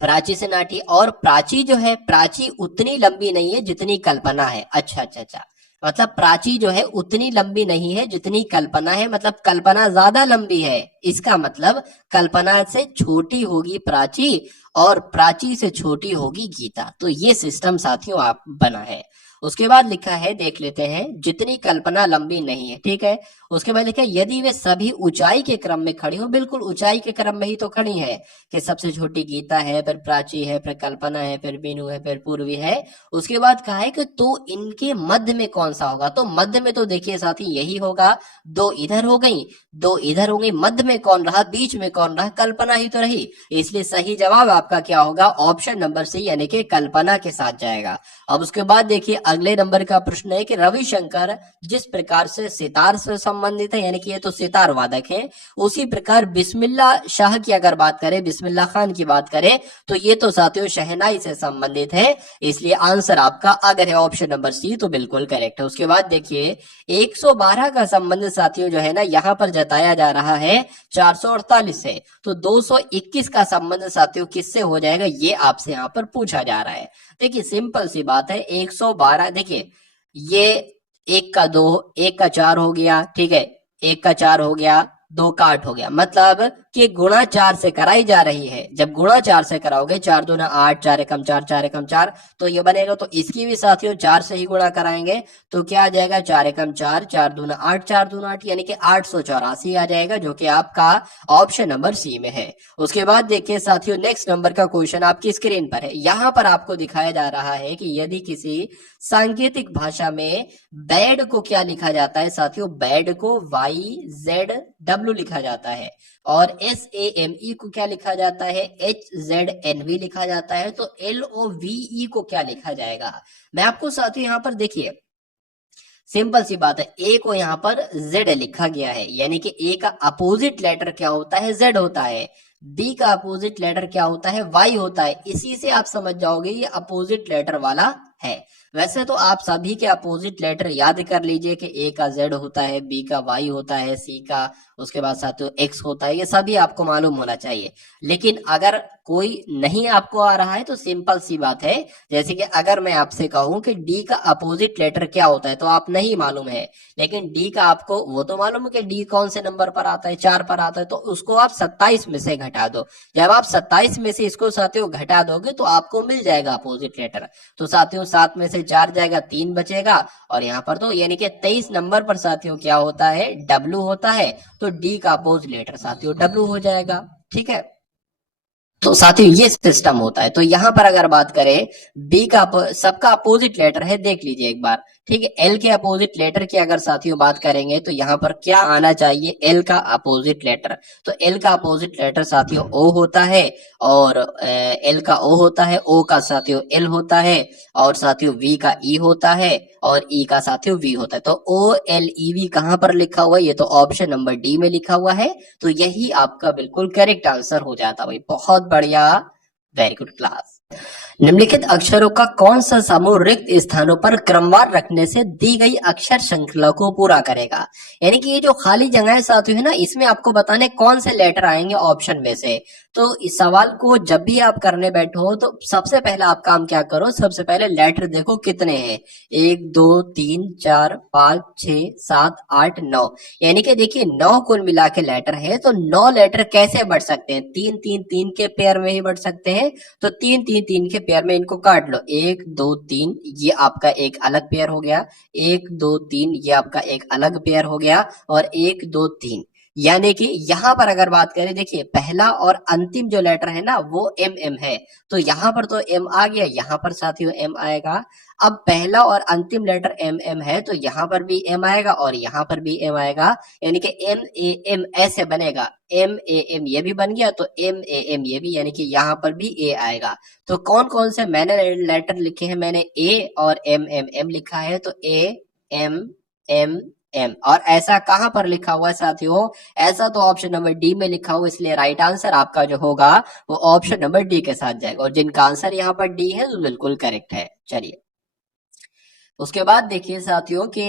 प्राची से नाटी, और प्राची जो है प्राची उतनी लंबी नहीं है जितनी कल्पना है। अच्छा अच्छा अच्छा, मतलब प्राची जो है उतनी लंबी नहीं है जितनी कल्पना है, मतलब कल्पना ज्यादा लंबी है। इसका मतलब कल्पना से छोटी होगी प्राची और प्राची से छोटी होगी गीता। तो ये सिस्टम साथियों आप बना है। उसके बाद लिखा है, देख लेते हैं, जितनी कल्पना लंबी नहीं है, ठीक है। उसके बाद लिखा है यदि वे सभी ऊंचाई के क्रम में खड़ी हो, बिल्कुल ऊंचाई के क्रम में ही तो खड़ी है कि सबसे छोटी गीता है, फिर प्राची है, फिर कल्पना है, फिर बीनू है, फिर पूर्वी है। उसके बाद कहा है कि तो इनके मध्य में कौन सा होगा, तो मध्य में तो देखिए साथी यही होगा, दो इधर हो गई, दो इधर हो गई, मध्य में कौन रहा, बीच में कौन रहा, कल्पना ही तो रही। इसलिए सही जवाब आपका क्या होगा, ऑप्शन नंबर सी यानी कि कल्पना के साथ जाएगा। अब उसके बाद देखिए अगले नंबर का प्रश्न है कि रविशंकर जिस प्रकार से सितार से संबंधित है, यानी कि ये तो सितार वादक है, उसी प्रकार बिस्मिल्ला शाह की अगर बात करें, बिस्मिल्ला खान की बात करें, तो ये तो साथियों शहनाई से संबंधित है। इसलिए आंसर आपका अगर है ऑप्शन नंबर सी तो बिल्कुल करेक्ट है। उसके बाद देखिए 112 का संबंध साथियों जो है ना यहाँ पर जताया जा रहा है 448 से, तो 221 का संबंध साथियों किससे हो जाएगा, ये आपसे यहाँ पर पूछा जा रहा है। देखिए सिंपल सी बात है, 112 देखिए ये एक का 2, एक का 4 हो गया, ठीक है, एक का 4 हो गया, 2 का 8 हो गया, मतलब कि गुणा 4 से कराई जा रही है। जब गुणा 4 से कराओगे, 4 दूना 8, 4 एकम 4, 4 एकम 4, तो ये बनेगा। तो इसकी भी साथियों 4 से ही गुणा कराएंगे तो क्या आ जाएगा, 4 एकम 4, 4 दूना 8, 4 दूना 8, यानी कि 884 आ जाएगा, जो कि आपका ऑप्शन नंबर सी में है। उसके बाद देखिए साथियों नेक्स्ट नंबर का क्वेश्चन आपकी स्क्रीन पर है। यहाँ पर आपको दिखाया जा रहा है कि यदि किसी सांकेतिक भाषा में बैड को क्या लिखा जाता है साथियों, बैड को YZW लिखा जाता है, और SAME को क्या लिखा जाता है, HZNV लिखा जाता है, तो LOVE को क्या लिखा जाएगा। मैं आपको साथियों यहाँ पर देखिए सिंपल सी बात है, ए को यहाँ पर Z लिखा गया है, यानी कि ए का अपोजिट लेटर क्या होता है, Z होता है। बी का अपोजिट लेटर क्या होता है, Y होता है। इसी से आप समझ जाओगे ये अपोजिट लेटर वाला है। वैसे तो आप सभी के अपोजिट लेटर याद कर लीजिए कि ए का Z होता है, बी का Y होता है, सी का उसके बाद साथियों X होता है, ये सभी आपको मालूम होना चाहिए। लेकिन अगर कोई नहीं आपको आ रहा है तो सिंपल सी बात है, जैसे कि अगर मैं आपसे कहूं कि डी का अपोजिट लेटर क्या होता है तो आप नहीं मालूम है, लेकिन डी का आपको वो तो मालूम है कि डी कौन से नंबर पर आता है, 4 पर आता है, तो उसको आप 27 में से घटा दो। जब आप 27 में से इसको साथियों घटा दोगे तो आपको मिल जाएगा अपोजिट लेटर। तो साथियों 7 में से 4 जाएगा, 3 बचेगा, और यहाँ पर तो यानी कि 23 नंबर पर साथियों क्या होता है, डब्लू होता है। तो डी का अपोजिट लेटर साथियों डब्लू हो जाएगा। ठीक है, तो साथियों ये सिस्टम होता है। तो यहां पर अगर बात करें बी का सबका अपोजिट लेटर है, देख लीजिए एक बार। ठीक है, एल के अपोजिट लेटर की अगर साथियों बात करेंगे तो यहाँ पर क्या आना चाहिए, एल का अपोजिट लेटर। तो एल का अपोजिट लेटर साथियों ओ होता है, और एल का ओ होता है, ओ का साथियों एल होता है, और साथियों वी का ई होता है, और ई का साथियों वी होता है। तो ओ एल ई वी कहां पर लिखा हुआ है, ये तो ऑप्शन नंबर डी में लिखा हुआ है। तो यही आपका बिल्कुल करेक्ट आंसर हो जाता भाई, बहुत बढ़िया, वेरी गुड क्लास। निम्नलिखित अक्षरों का कौन सा समूह रिक्त स्थानों पर क्रमवार रखने से दी गई अक्षर श्रृंखला को पूरा करेगा। यानी कि ये जो खाली जगह साथियों है ना, इसमें आपको बताने कौन से लेटर आएंगे ऑप्शन में से। तो इस सवाल को जब भी आप करने बैठो तो सबसे पहला आप काम क्या करो, सबसे पहले लेटर देखो कितने हैं, 1 2 3 4 5 6 7 8 9, यानी कि देखिए 9 कुल मिला के लेटर है। तो 9 लेटर कैसे बढ़ सकते हैं, 3 3 3 के पेयर में ही बढ़ सकते हैं। तो 3 3 3 के पेयर में इनको काट लो, 1 2 3, ये आपका एक अलग पेयर हो गया, 1 2 3 ये आपका एक अलग पेयर हो गया, और 1 2 3। यानी कि यहाँ पर अगर बात करें, देखिए पहला और अंतिम जो लेटर है ना वो एम एम है। तो यहाँ पर तो एम आ गया, यहाँ पर साथियों एम आएगा। अब पहला और अंतिम लेटर एम एम है, तो यहाँ पर भी एम आएगा और यहाँ पर भी एम आएगा, यानी कि एम ए एम ऐसे बनेगा, एम ए एम ये भी बन गया, तो एम ए एम ये भी, यानी कि यहाँ पर भी ए आएगा। तो कौन कौन से मैंने लेटर लिखे हैं, मैंने ए और एम एम एम लिखा है। तो ए एम एम एम, और ऐसा कहां पर लिखा हुआ है साथियों, ऐसा तो ऑप्शन नंबर डी में लिखा हुआ, इसलिए राइट आंसर आपका जो होगा वो ऑप्शन नंबर डी के साथ जाएगा, और जिनका आंसर यहाँ पर डी है तो बिल्कुल करेक्ट है। चलिए उसके बाद देखिए साथियों के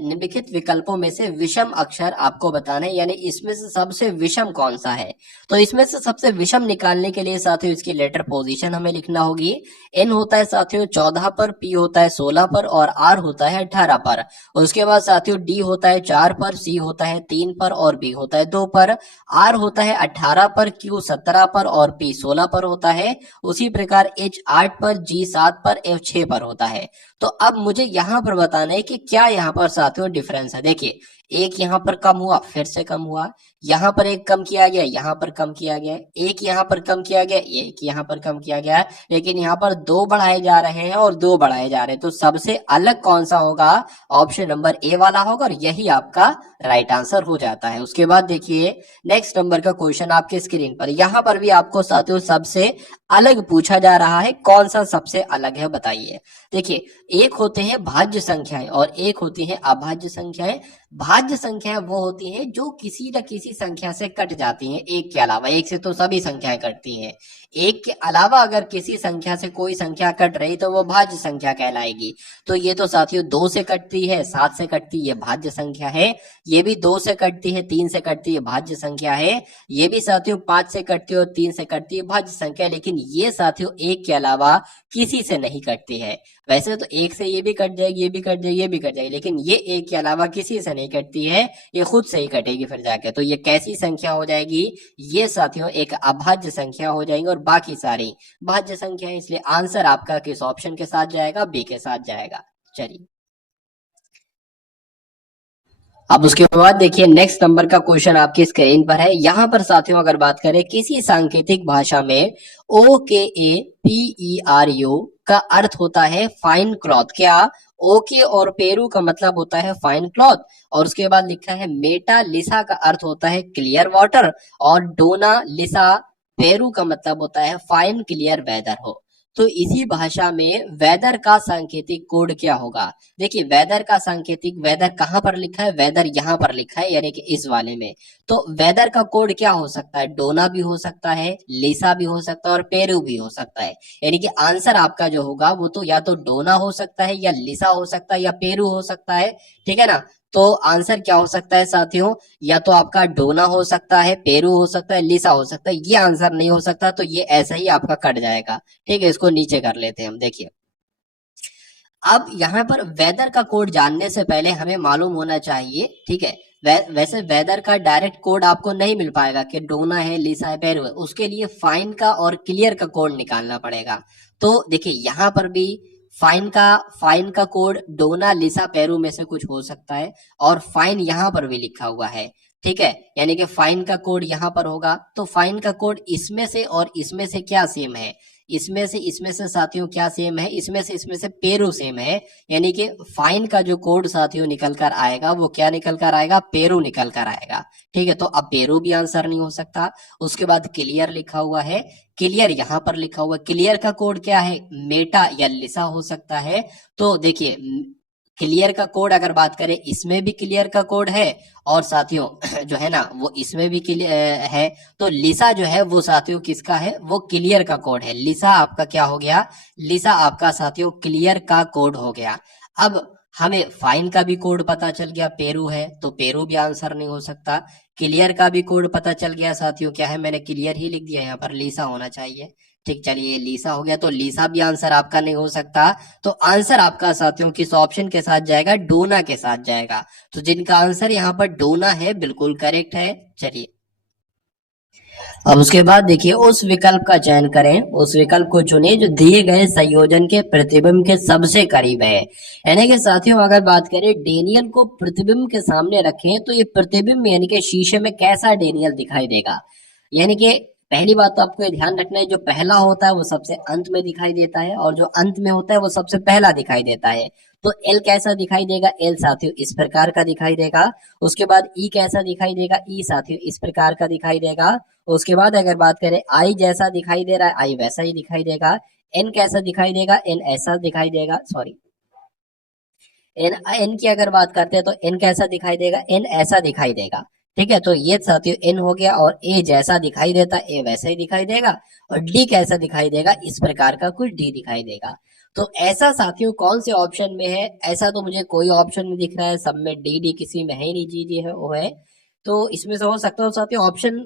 निम्नलिखित विकल्पों में से विषम अक्षर आपको बताना है, यानी इसमें से सबसे विषम कौन सा है। तो इसमें से सबसे विषम निकालने के लिए साथियों इसकी लेटर पोजीशन हमें लिखना होगी। एन होता है साथियों 14 पर, पी होता है 16 पर, और आर होता है 18 पर। उसके बाद साथियों डी होता है 4 पर, सी होता है 3 पर, और बी होता है 2 पर। आर होता है 18 पर, क्यू 17 पर, और पी 16 पर होता है। उसी प्रकार एच 8 पर, जी 7 पर, एफ 6 पर होता है। तो अब मुझे यहां पर बताना है कि क्या यहाँ पर साथियों डिफरेंस है। देखिए एक यहाँ पर कम हुआ, फिर से कम हुआ, यहाँ पर एक कम किया गया, यहाँ पर कम किया गया, एक यहाँ पर कम किया गया, एक यहाँ पर कम किया गया, लेकिन यहाँ पर 2 बढ़ाए जा रहे हैं और 2 बढ़ाए जा रहे हैं। तो सबसे अलग कौन सा होगा, ऑप्शन नंबर ए वाला होगा, और यही आपका राइट आंसर हो जाता है। उसके बाद देखिए नेक्स्ट नंबर का क्वेश्चन आपके स्क्रीन पर, यहाँ पर भी आपको साथियों सबसे अलग पूछा जा रहा है, कौन सा सबसे अलग है बताइए। देखिए एक होते हैं भाज्य संख्याएं और एक होती है अभाज्य संख्याएं। भाज्य संख्याएं वो होती हैं जो किसी न किसी संख्या से कट जाती हैं, एक के अलावा, एक से तो सभी संख्याएं कटती हैं, एक के अलावा अगर किसी संख्या से कोई संख्या कट रही तो वो भाज्य संख्या कहलाएगी। तो ये तो साथियों 2 से कटती है, 7 से कटती है, भाज्य संख्या है। ये भी 2 से कटती है, 3 से कटती है, भाज्य संख्या है। ये भी साथियों 5 से कटती है और 3 से कटती है, भाज्य संख्या है। लेकिन ये साथियों एक के अलावा किसी से नहीं कटती है। वैसे तो एक से ये भी कट जाएगी, ये भी कट जाएगी, ये भी कट जाएगी, लेकिन ये एक के अलावा किसी से नहीं कटती है, ये खुद से ही कटेगी फिर जाके। तो ये कैसी संख्या हो जाएगी, ये साथियों एक अभाज्य संख्या हो जाएंगी, और बाकी सारी भाज्य संख्या है। इसलिए आंसर आपका किस ऑप्शन के साथ जाएगा, बी के साथ जाएगा। चलिए अब उसके बाद देखिए नेक्स्ट नंबर का क्वेश्चन आपकी स्क्रीन पर है। यहाँ पर साथियों अगर बात करें किसी सांकेतिक भाषा में OKAPERU का अर्थ होता है फाइन क्लॉथ। क्या ओके और पेरू का मतलब होता है फाइन क्लॉथ, और उसके बाद लिखा है मेटा लिसा का अर्थ होता है क्लियर वाटर, और डोना लिसा पेरू का मतलब होता है फाइन क्लियर वेदर हो। तो इसी भाषा में वेदर का सांकेतिक कोड क्या होगा। देखिए वेदर का सांकेतिक, वेदर कहां पर लिखा है, वेदर यहाँ पर लिखा है, यानी कि इस वाले में। तो वेदर का कोड क्या हो सकता है, डोना भी हो सकता है, लिसा भी हो सकता है, और पेरू भी हो सकता है। यानी कि आंसर आपका जो होगा वो तो या तो डोना हो सकता है, या लिसा हो सकता है, या पेरू हो सकता है। ठीक है ना, तो आंसर क्या हो सकता है साथियों, या तो आपका डोना हो सकता है, पेरू हो सकता है, लिसा हो सकता है। ये आंसर नहीं हो सकता, तो ये ऐसा ही आपका कट जाएगा। ठीक है, इसको नीचे कर लेते हैं हम। देखिए अब यहाँ पर वेदर का कोड जानने से पहले हमें मालूम होना चाहिए, ठीक है, वैसे वेदर का डायरेक्ट कोड आपको नहीं मिल पाएगा कि डोना है, लिसा है, पेरू है। उसके लिए फाइन का और क्लियर का कोड निकालना पड़ेगा। तो देखिए यहाँ पर भी फाइन का कोड डोना लिसा पेरू में से कुछ हो सकता है, और फाइन यहाँ पर भी लिखा हुआ है, ठीक है, यानी कि फाइन का कोड यहाँ पर होगा। तो फाइन का कोड इसमें से और इसमें से क्या सेम है, इसमें से साथियों क्या सेम है, इसमें से पेरू सेम है, यानी कि फाइन का जो कोड साथियों निकल कर आएगा वो क्या निकल कर आएगा, पेरू निकल कर आएगा, ठीक है। तो अब पेरू भी आंसर नहीं हो सकता। उसके बाद क्लियर लिखा हुआ है, क्लियर यहाँ पर लिखा हुआ है, क्लियर का कोड क्या है, मेटा या लिसा हो सकता है। तो देखिए क्लियर का कोड अगर बात करें, इसमें भी क्लियर का कोड है, और साथियों जो है ना वो इसमें भी क्लियर है। तो लिसा जो है वो साथियों किसका है, वो क्लियर का कोड है। लिसा आपका क्या हो गया, लिसा आपका साथियों क्लियर का कोड हो गया। अब हमें फाइन का भी कोड पता चल गया, पेरू है, तो पेरू भी आंसर नहीं हो सकता। क्लियर का भी कोड पता चल गया साथियों, क्या है, मैंने क्लियर ही लिख दिया, यहाँ पर लिसा होना चाहिए, ठीक। चलिए लिसा हो गया, तो लिसा भी आंसर आपका नहीं हो सकता। तो आंसर आपका साथियों किस ऑप्शन के साथ जाएगा, डोना के साथ जाएगा। तो जिनका आंसर यहाँ पर डोना है बिल्कुल करेक्ट है। चलिए अब उसके बाद देखिए उस विकल्प का चयन करें, उस विकल्प को चुने जो दिए गए संयोजन के प्रतिबिंब के सबसे करीब है। यानी कि साथियों अगर बात करें डेनियल को प्रतिबिंब के सामने रखें तो ये प्रतिबिंब यानी कि शीशे में कैसा डेनियल दिखाई देगा। यानी कि पहली बात तो आपको ये ध्यान रखना है, जो पहला होता है वो सबसे अंत में दिखाई देता है, और जो अंत में होता है वो सबसे पहला दिखाई देता है। तो एल कैसा दिखाई देगा, एल साथियों इस प्रकार का दिखाई देगा। उसके बाद ई कैसा दिखाई देगा, ई साथियों इस प्रकार का दिखाई देगा। उसके बाद अगर बात करें आई जैसा दिखाई दे रहा है, आई वैसा ही दिखाई देगा। एन कैसा दिखाई देगा, एन ऐसा दिखाई देगा, सॉरी एन एन की अगर बात करते हैं तो एन कैसा दिखाई देगा, एन ऐसा दिखाई देगा, ठीक है। तो ये साथियों एन हो गया, और ए जैसा दिखाई देता है ए वैसा ही दिखाई देगा, और डी कैसा दिखाई देगा, इस प्रकार का कुछ डी दिखाई देगा। तो ऐसा साथियों कौन से ऑप्शन में है, ऐसा तो मुझे कोई ऑप्शन नहीं दिख रहा है, सब में डी डी किसी में है ही नहीं, जी जी है वो है। तो इसमें से हो सकता है साथियों ऑप्शन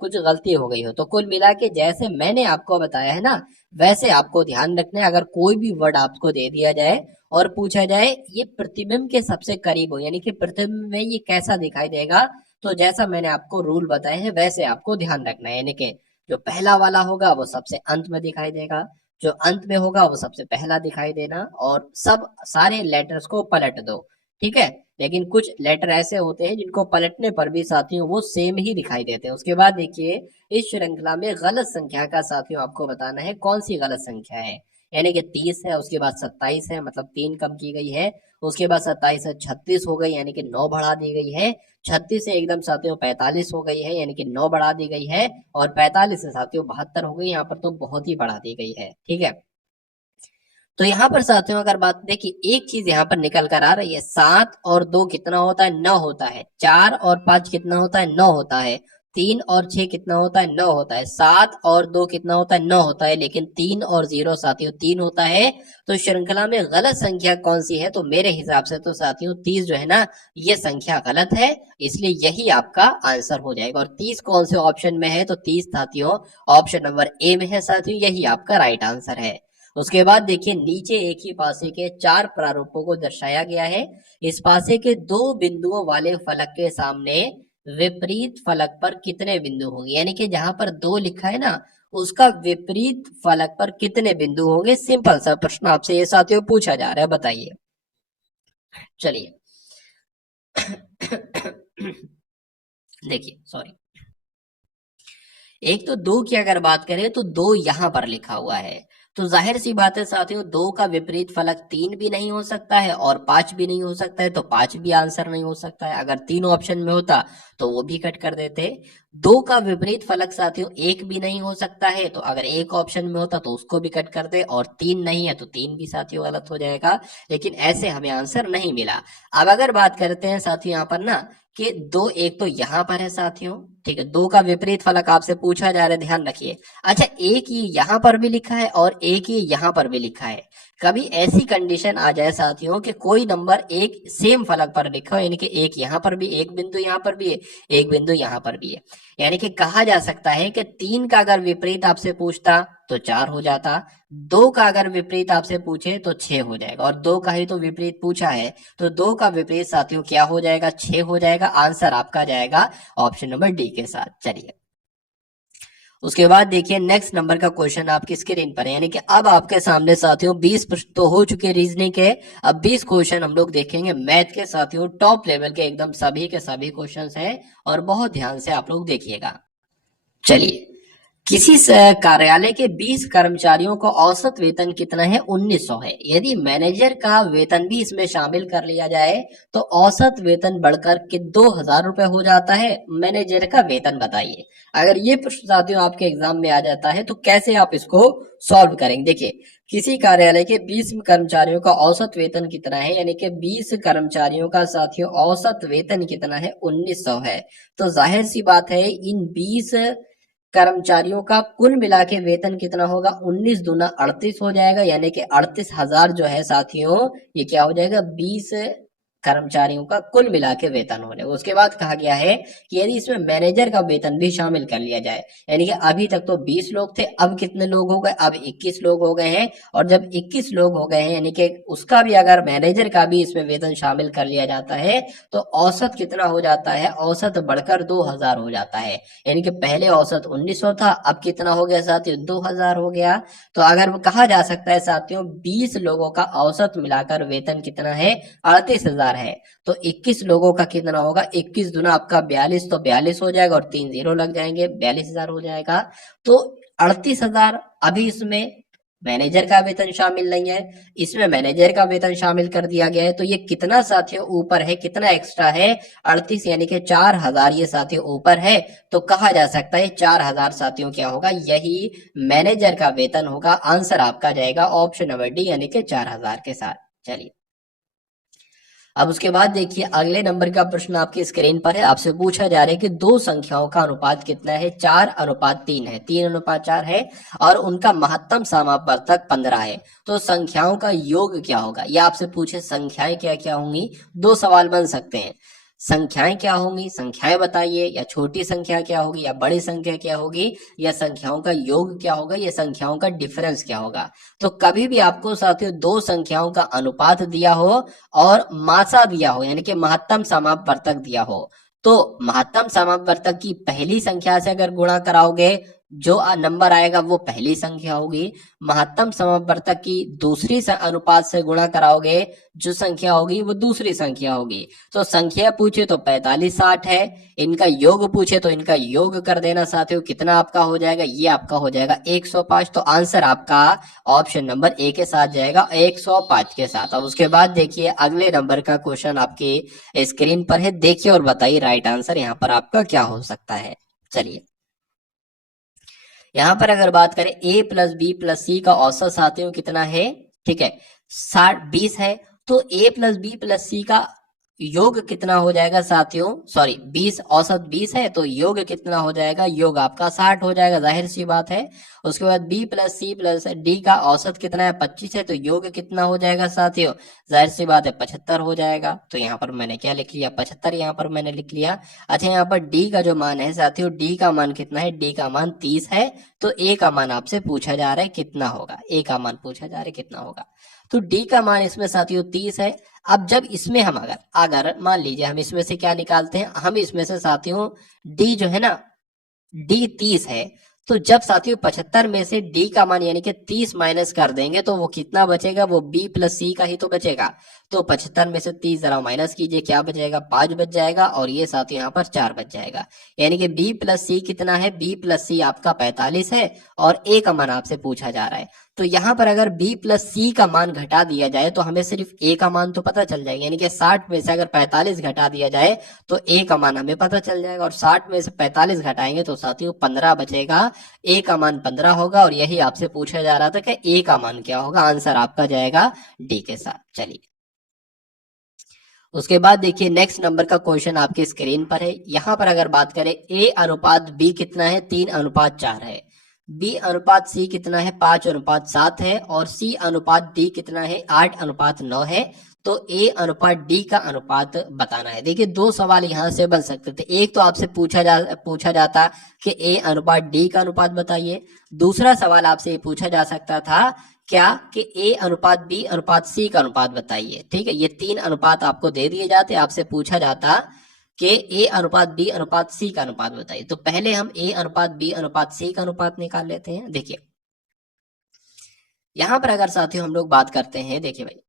कुछ गलती हो गई हो। तो कुल मिला के जैसे मैंने आपको बताया है ना वैसे आपको ध्यान रखना है। अगर कोई भी वर्ड आपको दे दिया जाए और पूछा जाए ये प्रतिबिंब के सबसे करीब हो, यानी कि प्रतिबिंब में ये कैसा दिखाई देगा, तो जैसा मैंने आपको रूल बताए हैं वैसे आपको ध्यान रखना है। यानी कि जो पहला वाला होगा वो सबसे अंत में दिखाई देगा, जो अंत में होगा वो सबसे पहला दिखाई देना, और सब सारे लेटर्स को पलट दो, ठीक है। लेकिन कुछ लेटर ऐसे होते हैं जिनको पलटने पर भी साथियों वो सेम ही दिखाई देते हैं। उसके बाद देखिए इस श्रृंखला में गलत संख्या का साथियों आपको बताना है कौन सी गलत संख्या है। यानी कि 30 है, उसके बाद 27 है, मतलब 3 कम की गई है। उसके बाद 27 से 36 हो गई, यानी कि 9 बढ़ा दी गई है। 36 से एकदम साथियों 45 हो गई है, यानी कि 9 बढ़ा दी गई है। और 45 से साथियों 72 हो गई, यहाँ पर तो बहुत ही बढ़ा दी गई है, ठीक है। तो यहाँ पर साथियों अगर बात देखिए एक चीज यहाँ पर निकल कर आ रही है, 7 और 2 कितना होता है, 9 होता है। 4 और 5 कितना होता है, 9 होता है। 3 और 6 कितना होता है, 9 होता है। 7 और 2 कितना होता है, 9 होता है। लेकिन 3 और 0 साथियों 3 होता है। तो श्रृंखला में गलत संख्या कौन सी है, तो मेरे हिसाब से तो साथियों 30 जो है ना ये संख्या गलत है, इसलिए यही आपका आंसर हो जाएगा। और 30 कौन से ऑप्शन में है, तो 30 साथियों ऑप्शन नंबर ए में है साथियों, यही आपका राइट आंसर है। उसके बाद देखिए नीचे एक ही पासे के 4 प्रारूपों को दर्शाया गया है। इस पासे के 2 बिंदुओं वाले फलक के सामने विपरीत फलक पर कितने बिंदु होंगे, यानी कि जहां पर 2 लिखा है ना उसका विपरीत फलक पर कितने बिंदु होंगे। सिंपल सा प्रश्न आपसे ये साथियों पूछा जा रहा है, बताइए। चलिए देखिए सॉरी, एक तो 2 की अगर बात करें तो 2 यहां पर लिखा हुआ है, तो जाहिर सी बात है साथियों 2 का विपरीत फलक 3 भी नहीं हो सकता है और 5 भी नहीं हो सकता है, तो 5 भी आंसर नहीं हो सकता है। अगर 3 ऑप्शन में होता तो वो भी कट कर देते। 2 का विपरीत फलक साथियों 1 भी नहीं हो सकता है, तो अगर 1 ऑप्शन में होता तो उसको भी कट कर दे, और 3 नहीं है तो 3 भी साथियों गलत हो जाएगा। लेकिन ऐसे हमें आंसर नहीं मिला। अब अगर बात करते हैं साथियों यहाँ पर ना कि 2 एक तो यहाँ पर है साथियों, ठीक है, 2 का विपरीत फलक आपसे पूछा जा रहा है, ध्यान रखिए। अच्छा एक ये यहाँ पर भी लिखा है और एक ये यहाँ पर भी लिखा है। कभी ऐसी कंडीशन आ जाए साथियों कि कोई नंबर एक सेम फलक पर लिखा हो, यानी कि एक यहाँ पर भी, एक बिंदु यहाँ पर भी है, एक बिंदु यहाँ पर भी है, यानी कि कहा जा सकता है कि 3 का अगर विपरीत आपसे पूछता तो 4 हो जाता, 2 का अगर विपरीत आपसे पूछे तो 6 हो जाएगा, और 2 का ही तो विपरीत पूछा है, तो 2 का विपरीत साथियों क्या हो जाएगा, 6 हो जाएगा। आंसर आपका जाएगा ऑप्शन नंबर डी के साथ। चलिए उसके बाद देखिए नेक्स्ट नंबर का क्वेश्चन आपकी स्क्रीन पर है, यानी कि अब आपके सामने साथियों 20 प्रश्न तो हो चुके रीजनिंग के, अब 20 क्वेश्चन हम लोग देखेंगे मैथ के साथियों, टॉप लेवल के एकदम सभी के सभी क्वेश्चंस हैं और बहुत ध्यान से आप लोग देखिएगा। चलिए, किसी कार्यालय के 20 कर्मचारियों का औसत वेतन कितना है? 1900 है। यदि मैनेजर का वेतन भी इसमें शामिल कर लिया जाए तो औसत वेतन बढ़कर के 2000 रुपए हो जाता है। मैनेजर का वेतन बताइए। अगर ये प्रश्न साथियों आपके एग्जाम में आ जाता है तो कैसे आप इसको सॉल्व करेंगे? देखिए, किसी कार्यालय के 20 कर्मचारियों का औसत वेतन कितना है, यानी कि 20 कर्मचारियों का साथियों औसत वेतन कितना है? 1900 है। तो जाहिर सी बात है इन 20 कर्मचारियों का कुल मिला के वेतन कितना होगा? 19 दूना 38 हो जाएगा, यानी कि 38,000 जो है साथियों, ये क्या हो जाएगा? 20 कर्मचारियों का कुल मिला के वेतन होने। उसके बाद कहा गया है कि यदि इसमें मैनेजर का वेतन भी शामिल कर लिया जाए, यानी कि अभी तक तो 20 लोग थे, अब कितने लोग हो गए? अब 21 लोग हो गए हैं। और जब 21 लोग हो गए हैं, यानी कि उसका भी अगर मैनेजर का भी इसमें वेतन शामिल कर लिया जाता है तो औसत कितना हो जाता है? औसत बढ़कर 2000 हो जाता है। यानी कि पहले औसत 1900 था, अब कितना हो गया साथियों? 2000 हो गया। तो अगर कहा जा सकता है साथियों 20 लोगों का औसत मिलाकर वेतन कितना है? 38,000 है। तो 21 लोगों का कितना होगा? 21 दूना आपका 42, तो 42 हो जाएगा और 3 जीरो लग जाएंगे, 42,000 हो जाएगा। तो 38,000 अभी इसमें मैनेजर का वेतन शामिल नहीं है, इसमें मैनेजर का वेतन शामिल कर दिया गया है। तो ये कितना साथियों ऊपर है? कितना एक्स्ट्रा है? 38, यानी कि 4000 ये साथियों ऊपर है। तो कहा जा सकता है 4000 साथियों क्या होगा? यही मैनेजर का वेतन होगा। आंसर आपका जाएगा ऑप्शन नंबर डी, यानी कि 4000 के साथ। चलिए, अब उसके बाद देखिए अगले नंबर का प्रश्न आपकी स्क्रीन पर है। आपसे पूछा जा रहा है कि दो संख्याओं का अनुपात कितना है? 4:3 है, 3:4 है और उनका महत्तम समापवर्तक 15 है। तो संख्याओं का योग क्या होगा? या आपसे पूछे संख्याएं क्या क्या होंगी? दो सवाल बन सकते हैं। संख्याएं क्या होंगी? संख्याएं बताइए, या छोटी संख्या क्या होगी, या बड़ी संख्या क्या होगी, या संख्याओं का योग क्या होगा, या संख्याओं का डिफरेंस क्या होगा? तो कभी भी आपको साथियों दो संख्याओं का अनुपात दिया हो और मासा दिया हो, यानी कि महत्तम समापवर्तक दिया हो, तो महत्तम समापवर्तक की पहली संख्या से अगर गुणा कराओगे, जो नंबर आएगा वो पहली संख्या होगी। महत्तम समापवर्तक की दूसरी अनुपात से गुणा कराओगे, जो संख्या होगी वो दूसरी संख्या होगी। तो संख्या पूछे तो 45, 60 है। इनका योग पूछे तो इनका योग कर देना साथियों, कितना आपका हो जाएगा? ये आपका हो जाएगा 105। तो आंसर आपका ऑप्शन नंबर ए के साथ जाएगा, 105 के साथ। अब उसके बाद देखिए अगले नंबर का क्वेश्चन आपके स्क्रीन पर है, देखिए और बताइए राइट आंसर यहाँ पर आपका क्या हो सकता है। चलिए, यहां पर अगर बात करें a प्लस बी प्लस सी का औसत साथियों कितना है? ठीक है, 20 है। तो a प्लस बी प्लस सी का योग कितना हो जाएगा साथियों? सॉरी, 20 औसत 20 है तो योग कितना हो जाएगा? योग आपका 60 हो जाएगा, जाहिर सी बात है। उसके बाद b plus C plus D का औसत कितना है? 25 है, तो योग कितना हो जाएगा साथियों? जाहिर सी बात है 75 हो जाएगा। तो यहाँ पर मैंने क्या लिख लिया? 75 यहाँ पर मैंने लिख लिया। अच्छा, यहाँ पर d का जो मान है साथियों, d का मान कितना है? d का मान 30 है। तो a का मान आपसे पूछा जा रहा है कितना होगा? a का मान पूछा जा रहा है कितना होगा? तो d का मान इसमें साथियों 30 है। अब जब इसमें हम अगर अगर मान लीजिए हम इसमें से क्या निकालते हैं? हम इसमें से साथियों d जो है ना, d 30 है। तो जब साथियों 75 में से d का मान यानी कि 30 माइनस कर देंगे तो वो कितना बचेगा? वो b प्लस सी का ही तो बचेगा। तो 75 में से 30 जरा माइनस कीजिए, क्या बचेगा? 5 बच जाएगा और ये साथ यहाँ पर 4 बच जाएगा। यानी कि b प्लस सी कितना है? b प्लस सी आपका 45 है और a का मान आपसे पूछा जा रहा है। तो यहाँ पर अगर b प्लस सी का मान घटा दिया जाए तो हमें सिर्फ a का मान तो पता चल जाएगा, यानी कि 60 में से अगर 45 घटा दिया जाए तो a का मान हमें पता चल जाएगा, और 60 में से 45 घटाएंगे तो साथियों 15 बचेगा। a का मान 15 होगा और यही आपसे पूछा जा रहा था कि a का मान क्या होगा? आंसर आपका जाएगा d के साथ। चलिए, उसके बाद देखिए नेक्स्ट नंबर का क्वेश्चन आपके स्क्रीन पर है। यहां पर अगर बात करें a अनुपात b कितना है? 3:4 है। b अनुपात c कितना है? 5:7 है। और c अनुपात d कितना है? 8:9 है। तो a अनुपात d का अनुपात बताना है। देखिए दो सवाल यहां से बन सकते थे। एक तो आपसे पूछा जाता कि a अनुपात d का अनुपात बताइए। दूसरा सवाल आपसे पूछा जा सकता था क्या कि a अनुपात b अनुपात c का अनुपात बताइए। ठीक है, ये तीन अनुपात आपको दे दिए जाते, आपसे पूछा जाता कि ए अनुपात बी अनुपात सी का अनुपात बताइए। तो पहले हम ए अनुपात बी अनुपात सी का अनुपात निकाल लेते हैं। देखिए यहां पर अगर साथियों हम लोग बात करते हैं, देखिए भाई,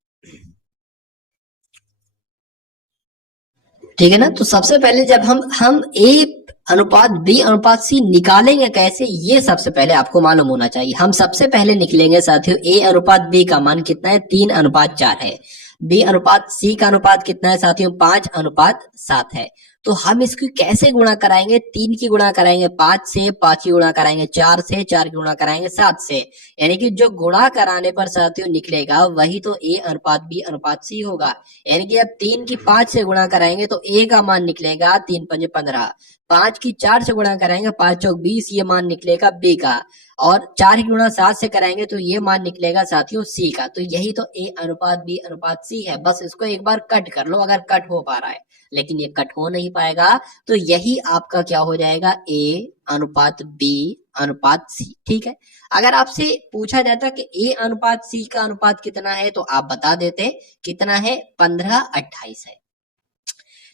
ठीक है ना। तो सबसे पहले जब हम ए अनुपात बी अनुपात सी निकालेंगे कैसे, ये सबसे पहले आपको मालूम होना चाहिए। हम सबसे पहले निकलेंगे साथियों ए अनुपात बी का मान कितना है, 3:4 है। बी अनुपात सी का अनुपात कितना है साथियों, 5:7 है। तो हम इसको कैसे गुणा कराएंगे, 3 की गुणा कराएंगे 5 से, 5 की गुणा कराएंगे 4 से, 4 की गुणा कराएंगे 7 से। यानी कि जो गुणा कराने पर साथियों निकलेगा वही तो ए अनुपात बी अनुपात सी होगा। यानी कि अब 3 की 5 से गुणा कराएंगे तो ए का मान निकलेगा 3×5 = 15। 5 की 4 से गुणा कराएंगे 5×4 = 20, ये मान निकलेगा बी का। और 4 की गुणा 7 से कराएंगे तो ये मान निकलेगा साथियों सी का। तो यही तो ए अनुपात बी अनुपात सी है। बस इसको एक बार कट कर लो अगर कट हो पा रहा है, लेकिन ये कट हो नहीं पाएगा। तो यही आपका क्या हो जाएगा, ए अनुपात बी अनुपात सी। ठीक है, अगर आपसे पूछा जाता कि ए अनुपात सी का अनुपात कितना है तो आप बता देते कितना है, 15:28 है।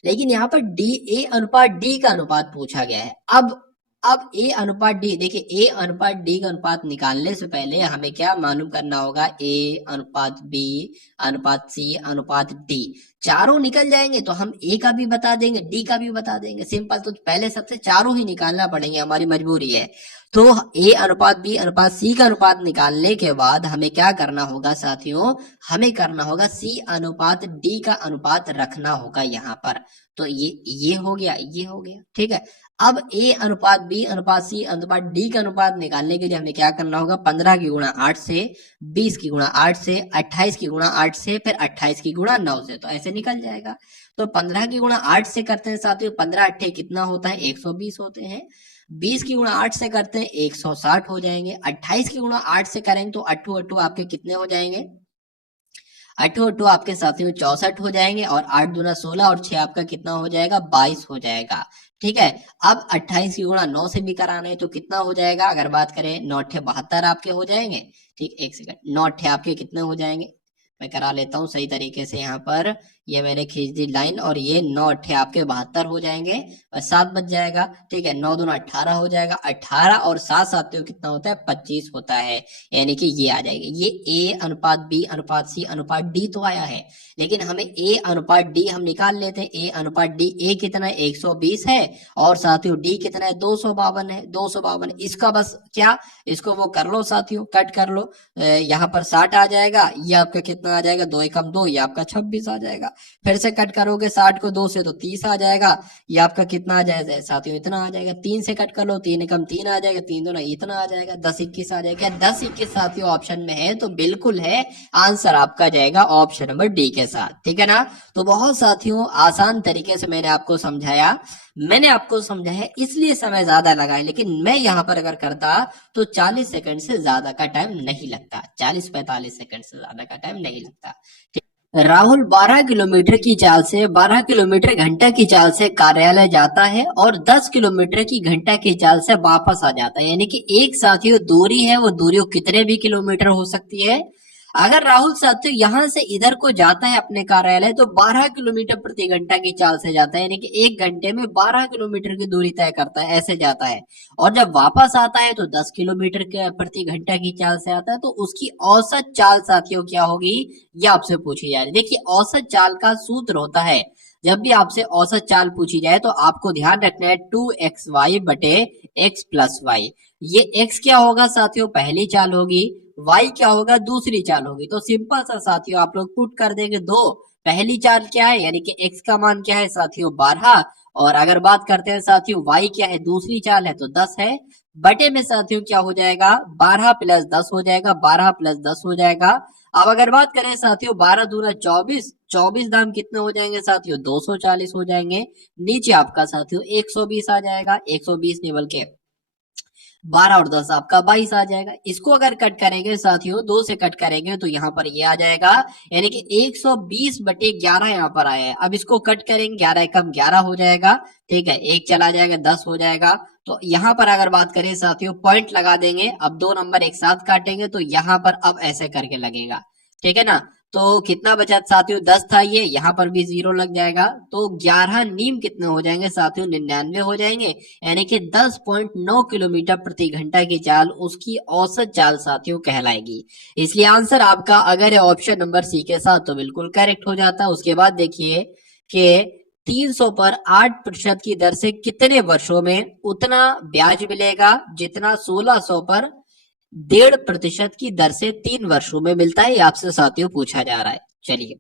लेकिन यहाँ पर डी ए अनुपात डी का अनुपात पूछा गया है। अब ए अनुपात डी, देखिए ए अनुपात डी का अनुपात निकालने से पहले हमें क्या मालूम करना होगा, ए अनुपात बी अनुपात सी अनुपात डी। चारों निकल जाएंगे तो हम ए का भी बता देंगे डी का भी बता देंगे, सिंपल। तो पहले सबसे चारों ही निकालना पड़ेंगे, हमारी मजबूरी है। तो ए अनुपात बी अनुपात सी का अनुपात निकालने के बाद हमें क्या करना होगा साथियों, हमें करना होगा सी अनुपात डी का अनुपात रखना होगा यहाँ पर। तो ये हो गया, ये हो गया। ठीक है, अब ए अनुपात बी अनुपात सी अनुपात डी का अनुपात निकालने के लिए हमें क्या करना होगा, 15 की गुणा 8 से, 20 की गुणा 8 से, 28 की गुणा 8 से, फिर 28 की गुणा 9 से। तो ऐसे निकल जाएगा। तो 15 की गुणा 8 से करते हैं साथियों, 15×8 कितना होता है, 120 होते हैं। 20 की गुणा 8 से करते हैं 160 हो जाएंगे। 28 की गुणा 8 से करेंगे तो 8×8 आपके कितने हो जाएंगे, 8×8 आपके साथियों 64 हो जाएंगे। और 8×2 16 और 6 आपका कितना हो जाएगा, 22 हो जाएगा। ठीक है, अब 28 की गुणा 9 से भी कराना है तो कितना हो जाएगा, अगर बात करें 9×8 आपके हो जाएंगे। ठीक, एक सेकंड, 9×8 आपके कितने हो जाएंगे, मैं करा लेता हूँ सही तरीके से। यहाँ पर ये मैंने खींच दी लाइन, और ये 9×8 आपके 72 हो जाएंगे और 7 बच जाएगा। ठीक है, 9×2 18 हो जाएगा। 18 और 7 साथियों कितना होता है, 25 होता है। यानी कि ये आ जाएगा। ये ए अनुपात बी अनुपात सी अनुपात डी तो आया है, लेकिन हमें ए अनुपात डी हम निकाल लेते हैं। ए अनुपात डी, ए कितना है, 120 है, और साथियों डी कितना है, 252 है। 252 इसका बस क्या, इसको वो कर लो साथियों, कट कर लो। यहाँ पर 60 आ जाएगा, ये आपका कितना आ जाएगा, 2 एकम 2, ये आपका 26 आ जाएगा। फिर से कट करोगे 60 को 2 से तो 30 आ जाएगा, ये आपका कितना आ जाएगा साथियों, इतना आ जाएगा। 3 से कट कर लो, 3 एकम 3 आ जाएगा, 3 दूना इतना आ जाएगा, 10×21 आ जाएगा। 10×21 साथियों ऑप्शन में है तो बिल्कुल है, आंसर आपका जाएगा ऑप्शन नंबर डी के साथ। ठीक है ना। तो बहुत साथियों आसान तरीके से मैंने आपको समझाया, इसलिए समय ज्यादा लगा है, लेकिन मैं यहाँ पर अगर करता तो 40 सेकंड से ज्यादा का टाइम नहीं लगता, 40-45 सेकंड से ज्यादा का टाइम नहीं लगता। राहुल 12 किलोमीटर की चाल से 12 किलोमीटर घंटा की चाल से कार्यालय जाता है और 10 किलोमीटर की घंटा की चाल से वापस आ जाता है। यानी कि एक साथियों दूरी है, वो दूरी कितने भी किलोमीटर हो सकती है। अगर राहुल साथियों यहाँ से इधर को जाता है अपने कार्यालय तो 12 किलोमीटर प्रति घंटा की चाल से जाता है, यानी कि 1 घंटे में 12 किलोमीटर की दूरी तय करता है, ऐसे जाता है। और जब वापस आता है तो 10 किलोमीटर के प्रति घंटा की चाल से आता है। तो उसकी औसत चाल साथियों क्या होगी, ये आपसे पूछी जा रही है। देखिए औसत चाल का सूत्र होता है, जब भी आपसे औसत चाल पूछी जाए तो आपको ध्यान रखना है 2xy बटे x प्लस वाई। ये x क्या होगा साथियों, पहली चाल होगी, y क्या होगा, दूसरी चाल होगी। तो सिंपल सा साथियों आप लोग पुट कर देंगे 2, पहली चाल क्या है, यानी कि x का मान क्या है साथियों 12, और अगर बात करते हैं साथियों y क्या है, दूसरी चाल है तो 10 है। बटे में साथियों क्या हो जाएगा, 12 प्लस 10 हो जाएगा, 12 प्लस 10 हो जाएगा। अब अगर बात करें साथियों 12 दूना 24, 24 दाम कितने हो जाएंगे साथियों, 240 हो जाएंगे। नीचे आपका साथियों 120 आ जाएगा, 120 नहीं बल्कि 12 और 10 आपका 22 आ जाएगा। इसको अगर कट करेंगे साथियों 2 से कट करेंगे तो यहाँ पर ये आ जाएगा, यानी कि 120 बटे 11 यहाँ पर आया है। अब इसको कट करेंगे, 11 एकम 11 हो जाएगा। ठीक है, एक चला जाएगा, 10 हो जाएगा। तो यहाँ पर अगर बात करें साथियों पॉइंट लगा देंगे, अब 2 नंबर एक साथ काटेंगे तो यहाँ पर अब ऐसे करके लगेगा। ठीक है ना, तो कितना बचा साथियों, 10 था ये, यहाँ पर भी 0 लग जाएगा। तो 11 नीम कितने हो जाएंगे साथियों, 99 हो जाएंगे। यानी कि 10.9 किलोमीटर प्रति घंटा की चाल उसकी औसत चाल साथियों कहलाएगी। इसलिए आंसर आपका अगर है ऑप्शन नंबर सी के साथ तो बिल्कुल करेक्ट हो जाता है। उसके बाद देखिए कि 300 पर 8% की दर से कितने वर्षों में उतना ब्याज मिलेगा जितना 1600 पर 1.5% की दर से 3 वर्षों में मिलता है। ये आपसे साथियों पूछा जा रहा है। चलिए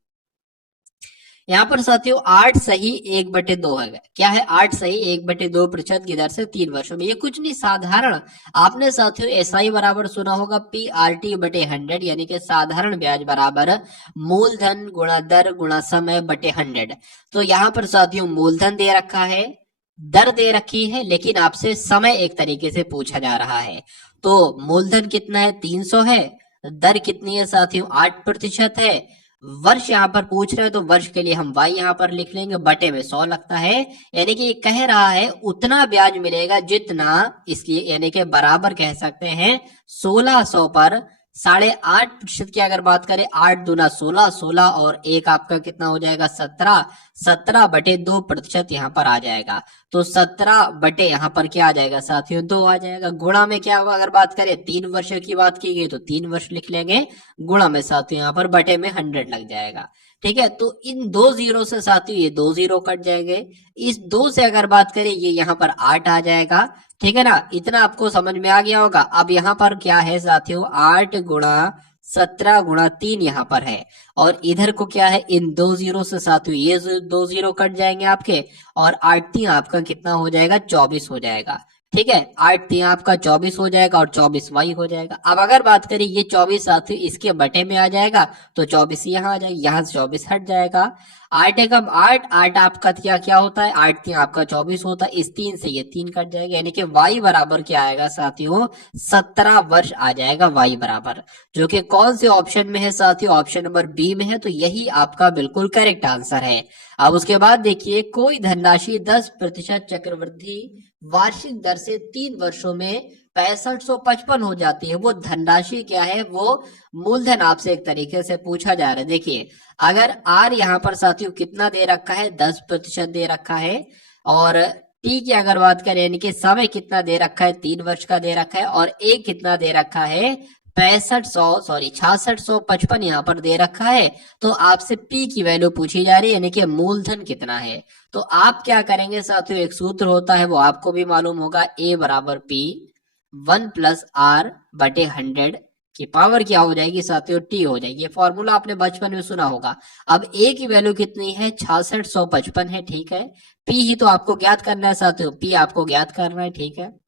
यहाँ पर साथियों 8 सही 1/2 है। क्या है, 8 सही 1/2% की दर से 3 वर्षों में। ये कुछ नहीं, साधारण, आपने साथियों एसआई बराबर सुना होगा PRT/100, यानी कि साधारण ब्याज बराबर मूलधन गुणा दर गुणा समय बटे 100। तो यहाँ पर साथियों मूलधन दे रखा है, दर दे रखी है, लेकिन आपसे समय एक तरीके से पूछा जा रहा है। तो मूलधन कितना है, 300 है, दर कितनी है साथियों, 8% है, वर्ष यहाँ पर पूछ रहे हैं तो वर्ष के लिए हम y यहाँ पर लिख लेंगे, बटे में 100 लगता है। यानी कि ये कह रहा है उतना ब्याज मिलेगा जितना, इसलिए यानी कि बराबर कह सकते हैं 1600 पर 8.5% की अगर बात करें, 8 दूना 16, 16 और एक आपका कितना हो जाएगा 17, 17/2% यहाँ पर आ जाएगा। तो 17 बटे यहाँ पर क्या आ जाएगा साथियों, 2 आ जाएगा। गुणा में क्या होगा, अगर बात करें 3 वर्ष की बात की गई तो 3 वर्ष लिख लेंगे, गुणा में साथियों यहाँ पर बटे में 100 लग जाएगा। ठीक है, तो इन 2 जीरो से साथियों ये 2 जीरो कट जाएंगे। इस 2 से अगर बात करें ये यहाँ पर 8 आ जाएगा। ठीक है ना, इतना आपको समझ में आ गया होगा। अब यहाँ पर क्या है साथियों, 8 गुणा 17 गुणा 3 यहाँ पर है, और इधर को क्या है, इन 2 जीरो से साथियों ये 2 जीरो कट जाएंगे आपके, और 8 3 आपका कितना हो जाएगा, 24 हो जाएगा। ठीक है, 8 3 आपका 24 हो जाएगा और 24 y हो जाएगा। अब अगर बात करें ये 24 साथियों इसके बटे में आ जाएगा, तो 24 यहाँ आ जाएगा, यहाँ से 24 हट जाएगा। 8 एकम 8, 8 आपका क्या क्या होता है, 8 3 आपका 24 होता है, इस 3 से ये 3 कट जाएगा, यानी कि y बराबर क्या आएगा साथियों, 17 वर्ष आ जाएगा y बराबर, जो कि कौन से ऑप्शन में है साथियों, ऑप्शन नंबर बी में है। तो यही आपका बिल्कुल करेक्ट आंसर है। अब उसके बाद देखिए, कोई धनराशि 10% चक्रवृद्धि वार्षिक दर से 3 वर्षों में 6555 हो जाती है, वो धनराशि क्या है, वो मूलधन आपसे एक तरीके से पूछा जा रहा है। देखिए अगर आर यहाँ पर साथियों कितना दे रखा है, 10% दे रखा है, और टी की अगर बात करें यानी कि समय कितना दे रखा है, 3 वर्ष का दे रखा है, और ए कितना दे रखा है, 6655 यहाँ पर दे रखा है। तो आपसे पी की वैल्यू पूछी जा रही है, यानी कि मूलधन कितना है। तो आप क्या करेंगे साथियों, एक सूत्र होता है वो आपको भी मालूम होगा, ए बराबर पी 1 + r बटे 100 की पावर क्या हो जाएगी साथियों, टी हो जाएगी। ये फॉर्मूला आपने बचपन में सुना होगा। अब ए की वैल्यू कितनी है, 6655 है। ठीक है, पी ही तो आपको ज्ञात करना है साथियों, पी आपको ज्ञात करना है। ठीक है,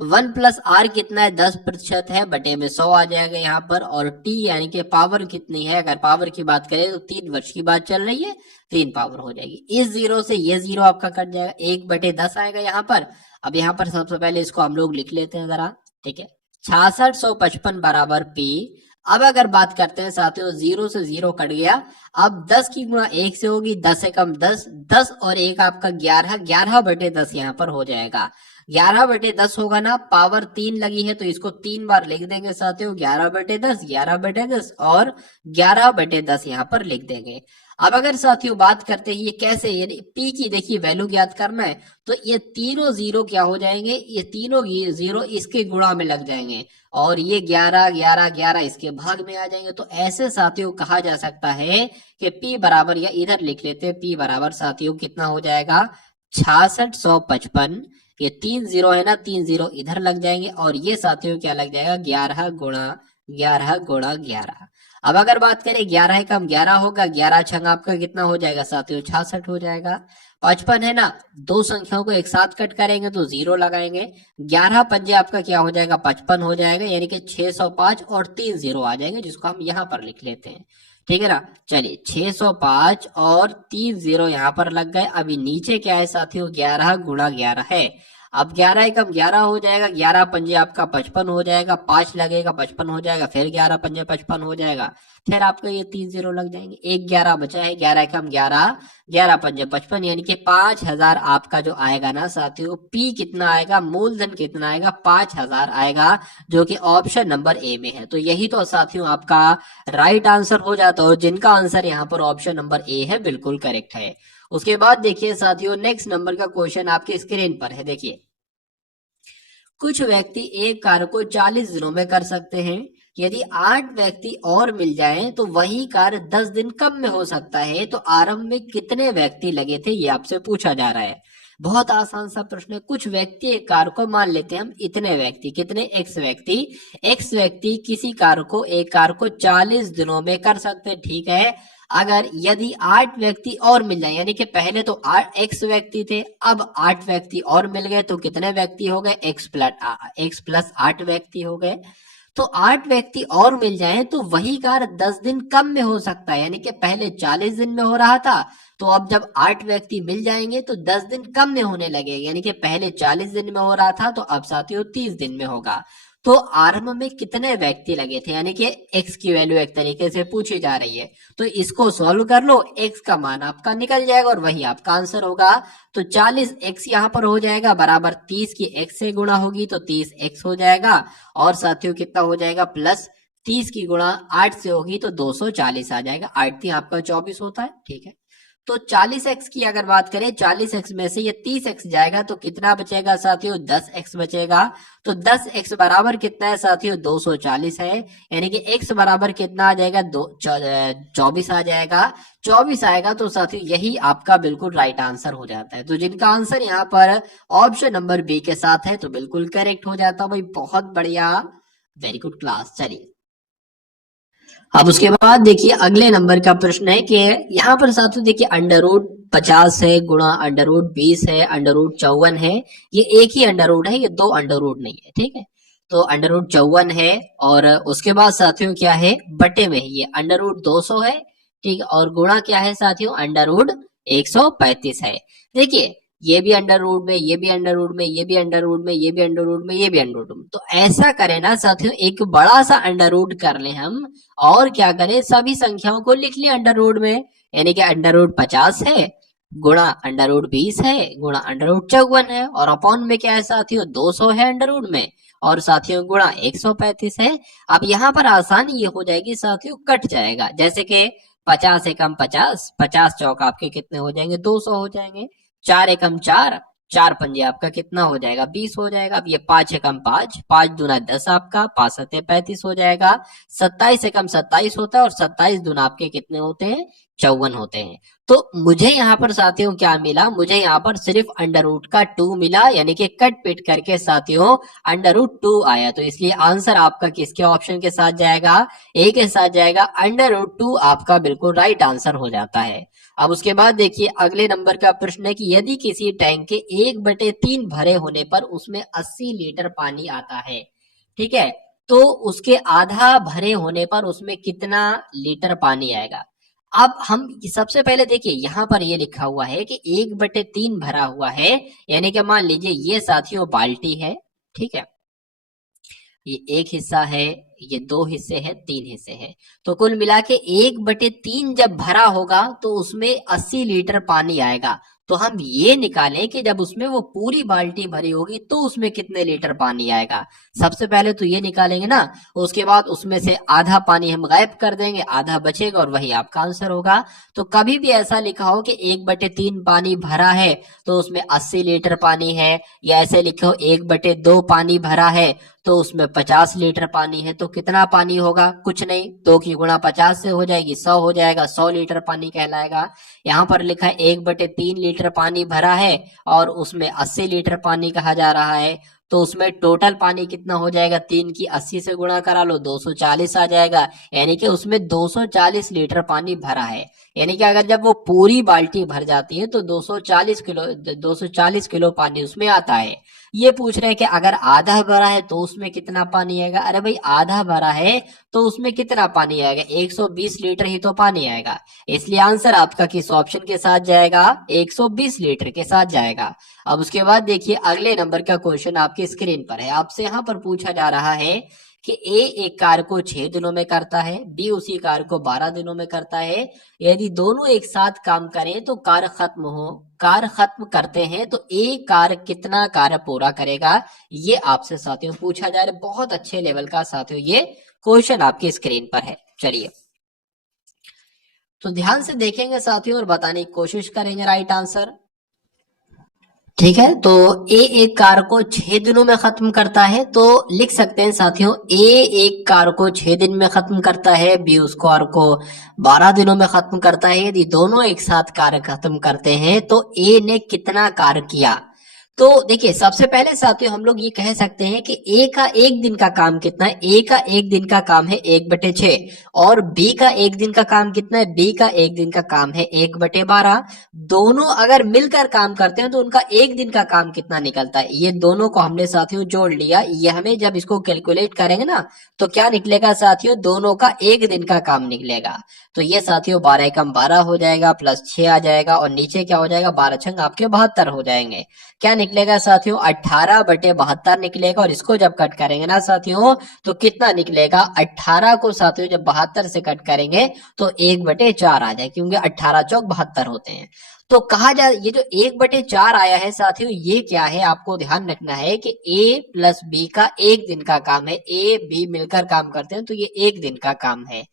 1 + r कितना है, 10% है, बटे में 100 आ जाएगा यहाँ पर। और t यानी कि पावर कितनी है, अगर पावर की बात करें तो 3 वर्ष की बात चल रही है, 3 पावर हो जाएगी। इस जीरो से ये जीरो आपका कट जाएगा, 1/10 आएगा यहाँ पर। अब यहाँ पर सबसे पहले इसको हम लोग लिख लेते हैं जरा। ठीक है, 6655 बराबर p। अब अगर बात करते हैं साथियों, जीरो से जीरो कट गया, अब 10 की गुणा 1 से होगी, 10 एकम 10, 10 और 1 आपका 11, 11/10 यहाँ पर हो जाएगा। 11/10 होगा ना, पावर 3 लगी है तो इसको 3 बार लिख देंगे साथियों, 11/10, 11/10 और 11/10 यहाँ पर लिख देंगे। अब अगर साथियों बात करते हैं ये कैसे, यानी पी की देखिए वैल्यू ज्ञात करना है, तो ये तीनों जीरो क्या हो जाएंगे, ये तीनों जीरो इसके गुणा में लग जाएंगे, और ये 11 11 11 इसके भाग में आ जाएंगे। तो ऐसे साथियों कहा जा सकता है कि P बराबर, या इधर लिख लेते हैं, P बराबर साथियों कितना हो जाएगा, 6655। ये 3 जीरो है ना, 3 जीरो इधर लग जाएंगे, और ये साथियों क्या लग जाएगा, 11 गुणा 11 गुणा 11। अब अगर बात करें 11 एकम 11 होगा, 11 छंग आपका कितना हो जाएगा साथियों, 66 हो जाएगा। 55 है ना, दो संख्याओं को एक साथ कट करेंगे तो जीरो लगाएंगे, 11 पंजे आपका क्या हो जाएगा, 55 हो जाएगा, यानी कि 605 और 3 जीरो आ जाएंगे, जिसको हम यहाँ पर लिख लेते हैं। ठीक है ना, चलिए 605 और 3 जीरो यहाँ पर लग गए। अभी नीचे क्या है साथियों, 11 गुणा 11 है। अब 11 एकम 11 हो जाएगा, 11 पंजे आपका 55 हो जाएगा, 5 लगेगा 55 हो जाएगा, फिर 11 पंजे 55 हो जाएगा, फिर आपका ये 3 जीरो लग जाएंगे, एक 11 बचा है, 11 एकम 11, 11 पंजे 55, यानी कि 5000 आपका जो आएगा ना साथियों, पी कितना आएगा, मूलधन कितना आएगा, 5000 आएगा, जो कि ऑप्शन नंबर ए में है। तो यही तो साथियों आपका राइट आंसर हो जाता है, और जिनका आंसर यहाँ पर ऑप्शन नंबर ए है बिल्कुल करेक्ट है। उसके बाद देखिए साथियों, नेक्स्ट नंबर का क्वेश्चन आपके स्क्रीन पर है, देखिए। कुछ व्यक्ति एक कार्य को 40 दिनों में कर सकते हैं। यदि 8 व्यक्ति और मिल जाएं तो वही कार्य 10 दिन कम में हो सकता है। तो आरंभ में कितने व्यक्ति लगे थे, ये आपसे पूछा जा रहा है। बहुत आसान सा प्रश्न है। कुछ व्यक्ति एक कार्य को, मान लेते हैं हम इतने व्यक्ति, कितने, एक्स व्यक्ति किसी कार्य को, एक कार्य को 40 दिनों में कर सकते हैं, ठीक है। अगर यदि 8 व्यक्ति और मिल जाए, यानी कि पहले तो 8 एक्स व्यक्ति थे, अब 8 व्यक्ति और मिल गए, तो कितने व्यक्ति हो गए, एक्स प्लस 8 व्यक्ति हो गए। तो 8 व्यक्ति और मिल जाए तो वही कार्य 10 दिन कम में हो सकता है, यानी कि पहले 40 दिन में हो रहा था, तो अब जब 8 व्यक्ति मिल जाएंगे तो 10 दिन कम में होने लगे, यानी कि पहले 40 दिन में हो रहा था, तो अब साथियों 30 दिन में होगा। तो आरंभ में कितने व्यक्ति लगे थे, यानी कि एक्स की वैल्यू एक तरीके से पूछी जा रही है। तो इसको सॉल्व कर लो, एक्स का मान आपका निकल जाएगा और वही आपका आंसर होगा। तो 40 एक्स यहाँ पर हो जाएगा बराबर 30 की एक्स से गुणा होगी, तो 30 एक्स हो जाएगा, और साथियों कितना हो जाएगा, प्लस 30 की गुणा 8 से होगी तो 240 आ जाएगा। 8 3 आपका 24 होता है, ठीक है। तो 40x की अगर बात करें, 40x में से ये 30x जाएगा तो कितना बचेगा साथियों, 10x बचेगा। तो 10x बराबर कितना है साथियों, 240 है, यानी कि x बराबर कितना आ जाएगा, 24 आ जाएगा। 24 आएगा तो साथियों यही आपका बिल्कुल राइट आंसर हो जाता है। तो जिनका आंसर यहाँ पर ऑप्शन नंबर बी के साथ है तो बिल्कुल करेक्ट हो जाता है भाई, बहुत बढ़िया, वेरी गुड क्लास। चलिए अब उसके बाद देखिए अगले नंबर का प्रश्न है कि यहाँ पर साथियों देखिए अंडर रूट 50 है गुणा अंडर रूट 20 है, अंडर रूट 54 है, ये एक ही अंडर रूट है, ये दो अंडर रूट नहीं है, ठीक है। तो अंडर रूट 54 है, और उसके बाद साथियों क्या है, बटे में ये अंडर रूट 200 है, ठीक है, और गुणा क्या है साथियों, अंडर रूट 135 है। देखिए ये भी अंडर रूट में, ये भी अंडर रूट में, ये भी अंडर रूट में, ये भी अंडर रूट में, ये भी अंडर रूट में। तो ऐसा करें ना साथियों, एक बड़ा सा अंडर रूट कर ले हम, और क्या करें, सभी संख्याओं को लिख लें अंडर रूट में, यानी कि अंडर रूट 50 है गुणा अंडर रूट 20 है गुणा अंडर रूट 54 है, और अपॉन में क्या है साथियों, 200 है अंडर रूट में, और साथियों गुणा 135 है। अब यहाँ पर आसानी ये हो जाएगी साथियों, कट जाएगा, जैसे कि 50 एकम 50, 50 चौक आपके कितने हो जाएंगे, 200 हो जाएंगे। 4 एकम 4, 4 पंजे आपका कितना हो जाएगा, 20 हो जाएगा। अब ये 5 एकम 5, 5 दूना 10 आपका, 5 सत्ते 35 हो जाएगा। 27 एकम 27 होता है, और 27 दूना आपके कितने होते हैं, 54 होते हैं। तो मुझे यहाँ पर साथियों क्या मिला, मुझे यहाँ पर सिर्फ अंडर रूट का 2 मिला, यानी कि कट पिट करके साथियों अंडर रूट 2 आया। तो इसलिए आंसर आपका किसके ऑप्शन के साथ जाएगा, ए के साथ जाएगा। अंडर रूट 2 आपका बिल्कुल राइट आंसर हो जाता है। अब उसके बाद देखिए अगले नंबर का प्रश्न है कि यदि किसी टैंक के 1/3 भरे होने पर उसमें 80 लीटर पानी आता है, ठीक है, तो उसके आधा भरे होने पर उसमें कितना लीटर पानी आएगा। अब हम सबसे पहले देखिए यहाँ पर ये लिखा हुआ है कि 1/3 भरा हुआ है, यानी कि मान लीजिए ये साथियों बाल्टी है, ठीक है, ये एक हिस्सा है, ये 2 हिस्से हैं, 3 हिस्से हैं, तो कुल मिला के 1/3 जब भरा होगा तो उसमें 80 लीटर पानी आएगा। तो हम ये निकालें कि जब उसमें वो पूरी बाल्टी भरी होगी तो उसमें कितने लीटर पानी आएगा। सबसे पहले तो ये निकालेंगे ना, उसके बाद उसमें से आधा पानी हम गायब कर देंगे, आधा बचेगा, और वही आपका आंसर होगा। तो कभी भी ऐसा लिखा हो कि 1/3 पानी भरा है तो उसमें 80 लीटर पानी है, या ऐसे लिखो 1/2 पानी भरा है तो उसमें 50 लीटर पानी है, तो कितना पानी होगा, कुछ नहीं, 2 की गुणा 50 से हो जाएगी, 100 हो जाएगा, 100 लीटर पानी कहलाएगा। यहाँ पर लिखा है 1/3 लीटर पानी भरा है और उसमें 80 लीटर पानी कहा जा रहा है, तो उसमें टोटल पानी कितना हो जाएगा, 3 की 80 से गुणा करा लो, 240 आ जाएगा। यानी कि उसमें 240 लीटर पानी भरा है। यानी कि अगर जब वो पूरी बाल्टी भर जाती है तो 240 किलो पानी उसमें आता है। ये पूछ रहे हैं कि अगर आधा भरा है तो उसमें कितना पानी आएगा। अरे भाई, आधा भरा है तो उसमें कितना पानी आएगा, 120 लीटर ही तो पानी आएगा। इसलिए आंसर आपका किस ऑप्शन के साथ जाएगा, 120 लीटर के साथ जाएगा। अब उसके बाद देखिए अगले नंबर का क्वेश्चन आपकी स्क्रीन पर है। आपसे यहाँ पर पूछा जा रहा है कि ए एक कार्य को 6 दिनों में करता है, बी उसी कार्य को 12 दिनों में करता है। यदि दोनों एक साथ काम करें तो कार्य खत्म करते हैं तो ए कार्य कितना कार्य पूरा करेगा, ये आपसे साथियों पूछा जा रहा है। बहुत अच्छे लेवल का साथियों ये क्वेश्चन आपकी स्क्रीन पर है। चलिए तो ध्यान से देखेंगे साथियों और बताने की कोशिश करेंगे राइट आंसर। ठीक है, तो ए एक कार को 6 दिनों में खत्म करता है, तो लिख सकते हैं साथियों ए एक कार को 6 दिन में खत्म करता है, बी उस कार को 12 दिनों में खत्म करता है। यदि दोनों एक साथ कार्य खत्म करते हैं तो ए ने कितना कार्य किया। तो देखिए सबसे पहले साथियों हम लोग ये कह सकते हैं कि ए का एक दिन का काम कितना है, ए का एक दिन का काम है 1/6 और बी का एक दिन का काम कितना है, बी का एक दिन का काम है 1/12। दोनों अगर मिलकर काम करते हैं तो उनका एक दिन का काम कितना निकलता है, ये दोनों को हमने साथियों जोड़ लिया। ये हमें जब इसको कैलकुलेट करेंगे ना तो क्या निकलेगा साथियों, दोनों का एक दिन का काम निकलेगा। तो ये साथियों 12 एकम 12 हो जाएगा, प्लस 6 आ जाएगा और नीचे क्या हो जाएगा, 12 छंग आपके 72 हो जाएंगे। क्या निकलेगा साथियों, 18/72 निकलेगा। और इसको जब कट करेंगे ना साथियों तो कितना निकलेगा, 18 को साथियों जब 72 से कट करेंगे तो 1/4 आ जाए, क्योंकि 18 चौक 72 होते हैं। तो कहा जाए ये जो 1/4 आया है साथियों, ये क्या है, आपको ध्यान रखना है कि ए प्लस बी का एक दिन का काम है, ए बी मिलकर काम करते हैं तो ये एक दिन का काम है।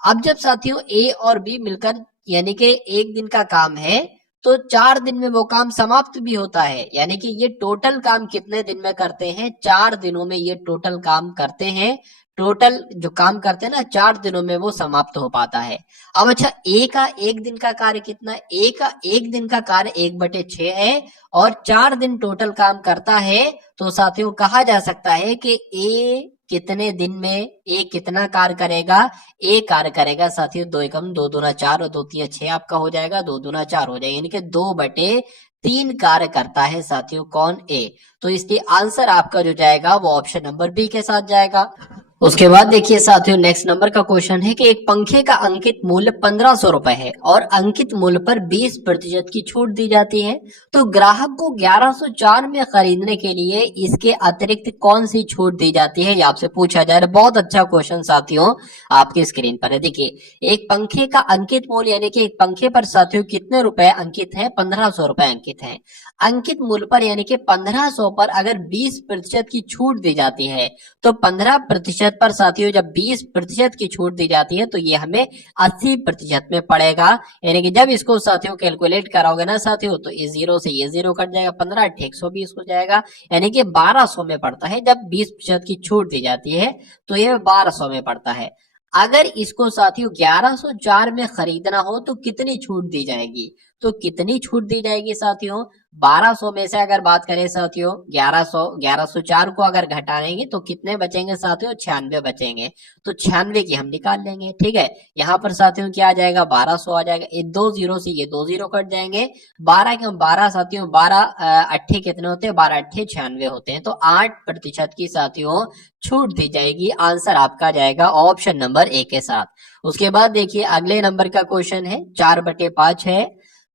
अब जब साथियों ए और बी मिलकर यानी कि एक दिन का काम है तो 4 दिन में वो काम समाप्त भी होता है। यानी कि ये टोटल काम कितने दिन में करते हैं, 4 दिनों में ये टोटल काम करते हैं। टोटल जो काम करते हैं ना 4 दिनों में वो समाप्त हो पाता है। अब अच्छा ए का एक दिन का कार्य कितना है, ए का एक दिन का कार्य 1/6 है और 4 दिन टोटल काम करता है। तो साथियों कहा जा सकता है कि ए कितने दिन में ए कितना कार्य करेगा, ए कार्य करेगा साथियों 2 एकम 2 दूना 4 और 2 3 6 आपका हो जाएगा, 2 दूना 4 हो जाएगा, यानी कि 2/3 कार्य करता है साथियों कौन, ए। तो इसलिए आंसर आपका जो जाएगा वो ऑप्शन नंबर बी के साथ जाएगा। उसके बाद देखिए साथियों नेक्स्ट नंबर का क्वेश्चन है कि एक पंखे का अंकित मूल्य 1500 रुपए है और अंकित मूल्य पर 20% की छूट दी जाती है। तो ग्राहक को 1104 में खरीदने के लिए इसके अतिरिक्त कौन सी छूट दी जाती है, ये आपसे पूछा जा रहा है। बहुत अच्छा क्वेश्चन साथियों आपकी स्क्रीन पर है। देखिए एक पंखे का अंकित मूल्य यानी कि एक पंखे पर साथियों कितने रुपए अंकित है, 1500 रुपए अंकित है। अंकित मूल्य पर यानी कि 1500 पर अगर 20% की छूट दी जाती है तो 15% पर साथियों जब 20% की छूट दी जाती है तो ये हमें 80% में पड़ेगा। यानी कि जब इसको साथियों कैलकुलेट कराओगे ना साथियों तो ये 0 से ये 0 कट जाएगा, 15 8 120 हो जाएगा, यानी कि 1200 में पड़ता है। जब 20% की छूट दी जाती है तो ये 1200 में पड़ता है। अगर इसको साथियों 1104 में खरीदना हो तो कितनी छूट दी जाएगी, तो कितनी छूट दी जाएगी साथियों, 1200 में से अगर बात करें साथियों 1104 को अगर घटाएंगे तो कितने बचेंगे साथियों, 96 बचेंगे। तो 96 की हम निकाल लेंगे। ठीक है, यहाँ पर साथियों क्या आ जाएगा, 1200 आ जाएगा। ये 2 0 से ये 2 0 कट जाएंगे, 12 के 12 साथियों 12 अट्ठे कितने होते हैं, 12 अट्ठे 96 होते हैं। तो 8% की साथियों छूट दी जाएगी। आंसर आपका जाएगा ऑप्शन नंबर ए के साथ। उसके बाद देखिए अगले नंबर का क्वेश्चन है, 4/5 है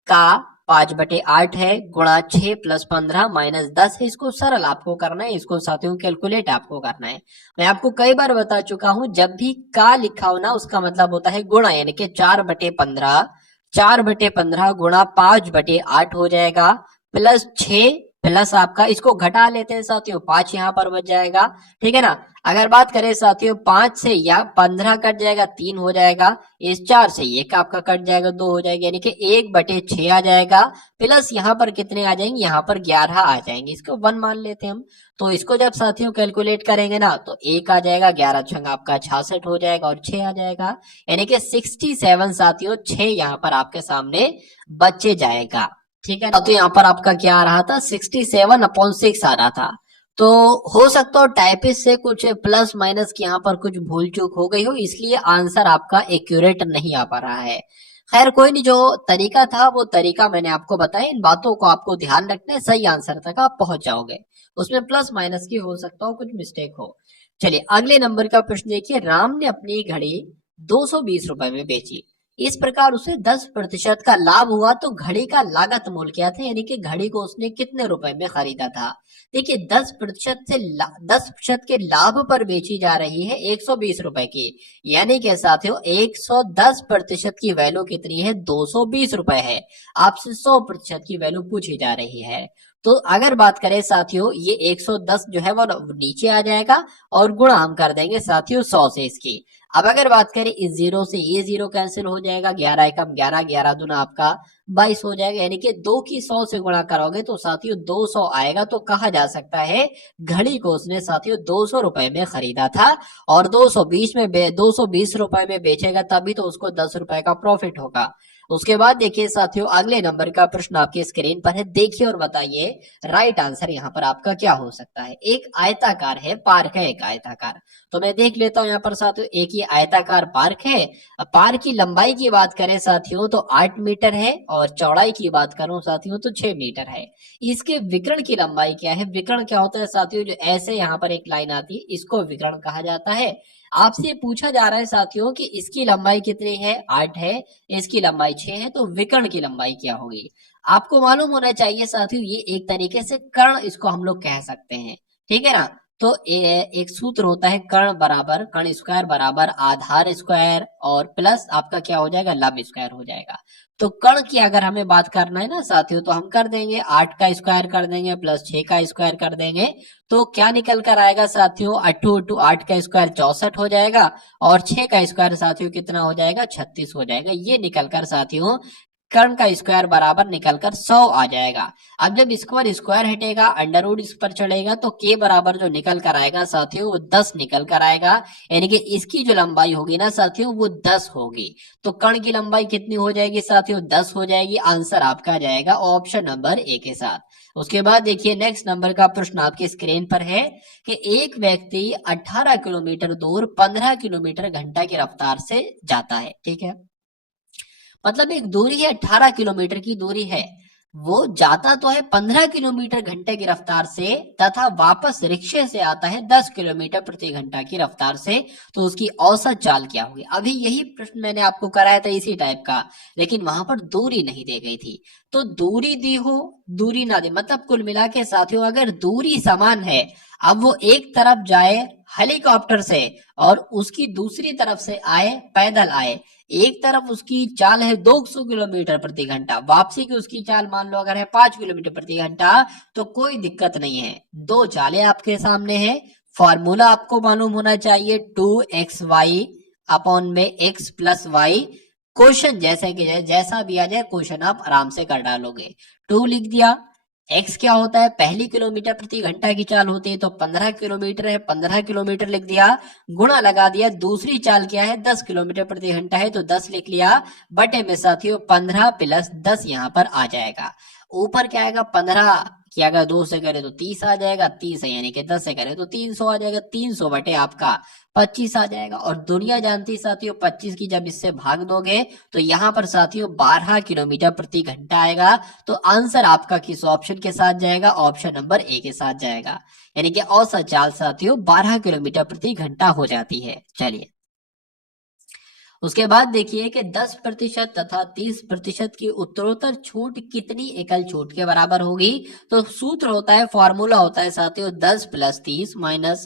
का 5/8 है गुणा 6 + 15 - 10 है। इसको सरल आपको करना है, इसको साथियों कैलकुलेट आपको करना है। मैं आपको कई बार बता चुका हूं जब भी का लिखा हो ना उसका मतलब होता है गुणा, यानी कि 4/15 गुणा 5/8 हो जाएगा, प्लस 6 प्लस आपका इसको घटा लेते हैं साथियों, 5 यहाँ पर बच जाएगा। ठीक है ना, अगर बात करें साथियों 5 से या 15 कट जाएगा 3 हो जाएगा, इस 4 से ये आपका कट जाएगा 2 हो जाएगा, यानी कि 1/6 आ जाएगा। प्लस यहाँ पर कितने आ जाएंगे, यहाँ पर 11 आ जाएंगे, इसको 1 मान लेते हैं हम। तो इसको जब साथियों कैलकुलेट करेंगे ना तो 1 आ जाएगा, 11 छंग आपका 66 हो जाएगा और 6 आ जाएगा, यानी कि 67 साथियों 6 यहाँ पर आपके सामने बचे जाएगा। ठीक है ना, तो यहाँ पर आपका क्या आ रहा था, 67/6 आ रहा था। तो हो सकता हो टाइपिस्ट से कुछ प्लस माइनस की यहाँ पर कुछ भूल चूक हो गई हो, इसलिए आंसर आपका एक्यूरेट नहीं आ पा रहा है। खैर कोई नहीं, जो तरीका था वो तरीका मैंने आपको बताया, इन बातों को आपको ध्यान रखना है, सही आंसर तक आप पहुंच जाओगे। उसमें प्लस माइनस की हो सकता हो कुछ मिस्टेक हो। चलिए अगले नंबर का प्रश्न देखिए। राम ने अपनी घड़ी 220 रुपए में बेची, इस प्रकार उसे 10% का लाभ हुआ, तो घड़ी का लागत मूल्य क्या था, यानी कि घड़ी को उसने कितने रुपए में खरीदा था। देखिए 10% के लाभ पर बेची जा रही है 120 रुपए की, यानी कि साथियों 110% की वैल्यू कितनी है, 220 रुपए है। आपसे 100% की वैल्यू पूछी जा रही है। तो अगर बात करें साथियों, ये 110 जो है वो नीचे आ जाएगा और गुणा हम कर देंगे साथियों 100 से इसकी। अब अगर बात करें इस जीरो से, ये जीरो कैंसिल हो जाएगा, 11 एकम 11, 11 दूना आपका 22 हो जाएगा, यानी कि 2 की 100 से गुणा करोगे तो साथियों 200 आएगा। तो कहा जा सकता है घड़ी को उसने साथियों 200 रुपए में खरीदा था, और 220 रुपए में बेचेगा तभी तो उसको 10 रुपए का प्रॉफिट होगा। उसके बाद देखिए साथियों अगले नंबर का प्रश्न आपके स्क्रीन पर है, देखिए और बताइए राइट आंसर यहाँ पर आपका क्या हो सकता है। एक आयताकार है, पार्क है एक आयताकार। तो मैं देख लेता हूँ यहाँ पर साथियों, एक ही आयताकार पार्क है। पार्क की लंबाई की बात करें साथियों तो 8 मीटर है, और चौड़ाई की बात करूं साथियों तो 6 मीटर है। इसके विकर्ण की लंबाई क्या है, विकर्ण क्या होता है साथियों, जो ऐसे यहाँ पर एक लाइन आती है इसको विकर्ण कहा जाता है। आपसे पूछा जा रहा है साथियों कि इसकी लंबाई कितनी है, 8 है, इसकी लंबाई 6 है, तो विकर्ण की लंबाई क्या होगी। आपको मालूम होना चाहिए साथियों, ये एक तरीके से कर्ण इसको हम लोग कह सकते हैं, ठीक है ना। तो एक सूत्र होता है कर्ण बराबर कर्ण स्क्वायर बराबर आधार स्क्वायर और प्लस आपका क्या हो जाएगा, लंब स्क्वायर हो जाएगा। तो कर्ण की अगर हमें बात करना है ना साथियों, तो हम कर देंगे 8 का स्क्वायर कर देंगे प्लस 6 का स्क्वायर कर देंगे, तो क्या निकल कर आएगा साथियों, 8 का स्क्वायर 64 हो जाएगा, और 6 का स्क्वायर साथियों कितना हो जाएगा, 36 हो जाएगा। ये निकल कर साथियों कर्ण का स्क्वायर बराबर निकलकर 100 आ जाएगा। अब जब स्क्वायर स्क्वायर हटेगा, अंडर रूट इस पर चढ़ेगा, तो के बराबर जो निकल कर आएगा साथियों वो 10 निकल कर आएगा, यानी कि इसकी जो लंबाई होगी ना साथियों वो 10 होगी। तो कर्ण की लंबाई कितनी हो जाएगी साथियों, 10 हो जाएगी। आंसर आपका जाएगा ऑप्शन नंबर ए के साथ। उसके बाद देखिए नेक्स्ट नंबर का प्रश्न आपके स्क्रीन पर है कि एक व्यक्ति 18 किलोमीटर दूर 15 किलोमीटर घंटा की रफ्तार से जाता है, ठीक है। मतलब एक दूरी है 18 किलोमीटर की दूरी है, वो जाता तो है 15 किलोमीटर घंटे की रफ्तार से, तथा वापस रिक्शे से आता है 10 किलोमीटर प्रति घंटा की रफ्तार से, तो उसकी औसत चाल क्या होगी। अभी यही प्रश्न मैंने आपको कराया था इसी टाइप का, लेकिन वहां पर दूरी नहीं दी गई थी। तो दूरी दी हो दूरी ना दे, मतलब कुल मिला के साथियों अगर दूरी समान है, अब वो एक तरफ जाए हेलीकॉप्टर से और उसकी दूसरी तरफ से आए पैदल आए, एक तरफ उसकी चाल है 200 किलोमीटर प्रति घंटा, वापसी की उसकी चाल मान लो अगर है 5 किलोमीटर प्रति घंटा, तो कोई दिक्कत नहीं है। दो चालें आपके सामने है, फॉर्मूला आपको मालूम होना चाहिए 2xy अपॉन में x प्लस वाई। क्वेश्चन जैसे कि जैसा भी आ जाए क्वेश्चन आप आराम से कर डालोगे। 2 लिख दिया, x क्या होता है, पहली किलोमीटर प्रति घंटा की चाल होती है तो 15 किलोमीटर है, 15 किलोमीटर लिख दिया, गुणा लगा दिया, दूसरी चाल क्या है 10 किलोमीटर प्रति घंटा है तो 10 लिख लिया, बटे में साथियों 15 प्लस 10 यहाँ पर आ जाएगा। ऊपर क्या आएगा 15 की अगर 2 से करे तो 30 आ जाएगा, 30 है यानी कि 10 से करे तो 300 आ जाएगा, 300 बटे आपका 25 आ जाएगा। और दुनिया जानती साथियों 25 की जब इससे भाग दोगे तो यहाँ पर साथियों 12 किलोमीटर प्रति घंटा आएगा। तो आंसर आपका किस ऑप्शन के साथ जाएगा, ऑप्शन नंबर ए के साथ जाएगा, यानी कि औसत चाल साथियों 12 किलोमीटर प्रति घंटा हो जाती है। चलिए उसके बाद देखिए कि 10% तथा 30% की उत्तरोत्तर छूट कितनी एकल छूट के बराबर होगी। तो सूत्र होता है, फॉर्मूला होता है साथियों 10 प्लस 30 माइनस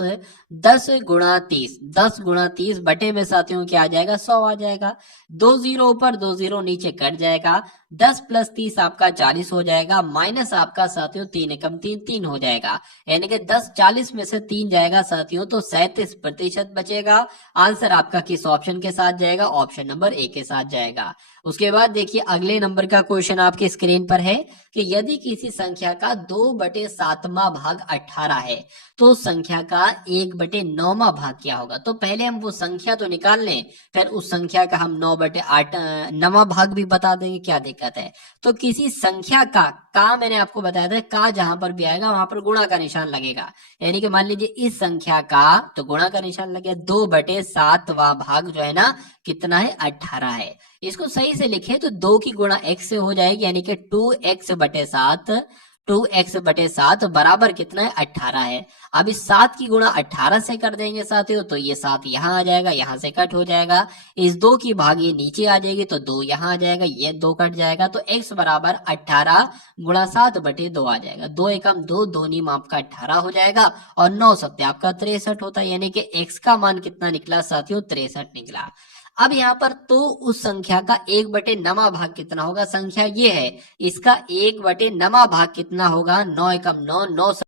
10 गुणा 30, 10 गुणा 30 बटे में साथियों क्या आ जाएगा 100 आ जाएगा। 2 जीरो ऊपर 2 जीरो नीचे कट जाएगा, 10 प्लस 30 आपका 40 हो जाएगा, माइनस आपका साथियों 3 एकम 3 3 हो जाएगा, यानी कि 10 40 में से 3 जाएगा साथियों तो 37% बचेगा। आंसर आपका किस ऑप्शन के साथ जाएगा, ऑप्शन नंबर ए के साथ जाएगा। उसके बाद देखिए अगले नंबर का क्वेश्चन आपके स्क्रीन पर है कि यदि किसी संख्या का 2/7वां भाग 18 है तो उस संख्या का 1/9वां भाग क्या होगा। तो पहले हम वो संख्या तो निकाल लें, फिर उस संख्या का हम 9/8 9वां भाग भी बता देंगे, क्या दिक्कत है। तो किसी संख्या का मैंने आपको बताया था, का जहां पर भी आएगा वहां पर गुणा का निशान लगेगा। यानी कि मान लीजिए इस संख्या का तो गुणा का निशान लगे, 2/7वां भाग जो है ना कितना है, 18 है। इसको सही से लिखे तो 2 की गुणा x से हो जाएगी, यानी कि 2x/7, 2x/7 बराबर कितना है, 18 है। अब इस 7 की गुणा 18 से कर देंगे साथियों, तो ये 7 यहाँ आ जाएगा, यहाँ से कट हो जाएगा। इस 2 की भाग ये नीचे आ जाएगी, तो 2 यहाँ आ जाएगा, ये 2 कट जाएगा, तो x बराबर 18 गुणा 7/2 आ जाएगा। 2 एकम 2, 2 नीम आपका 18 हो जाएगा, और 9 सत्य आपका 63 होता है। यानी कि x का मान कितना निकला साथियों, 63 निकला। अब यहाँ पर तो उस संख्या का 1/9वां भाग कितना होगा, संख्या ये है, इसका 1/9वां भाग कितना होगा, 9 एकम 9, 9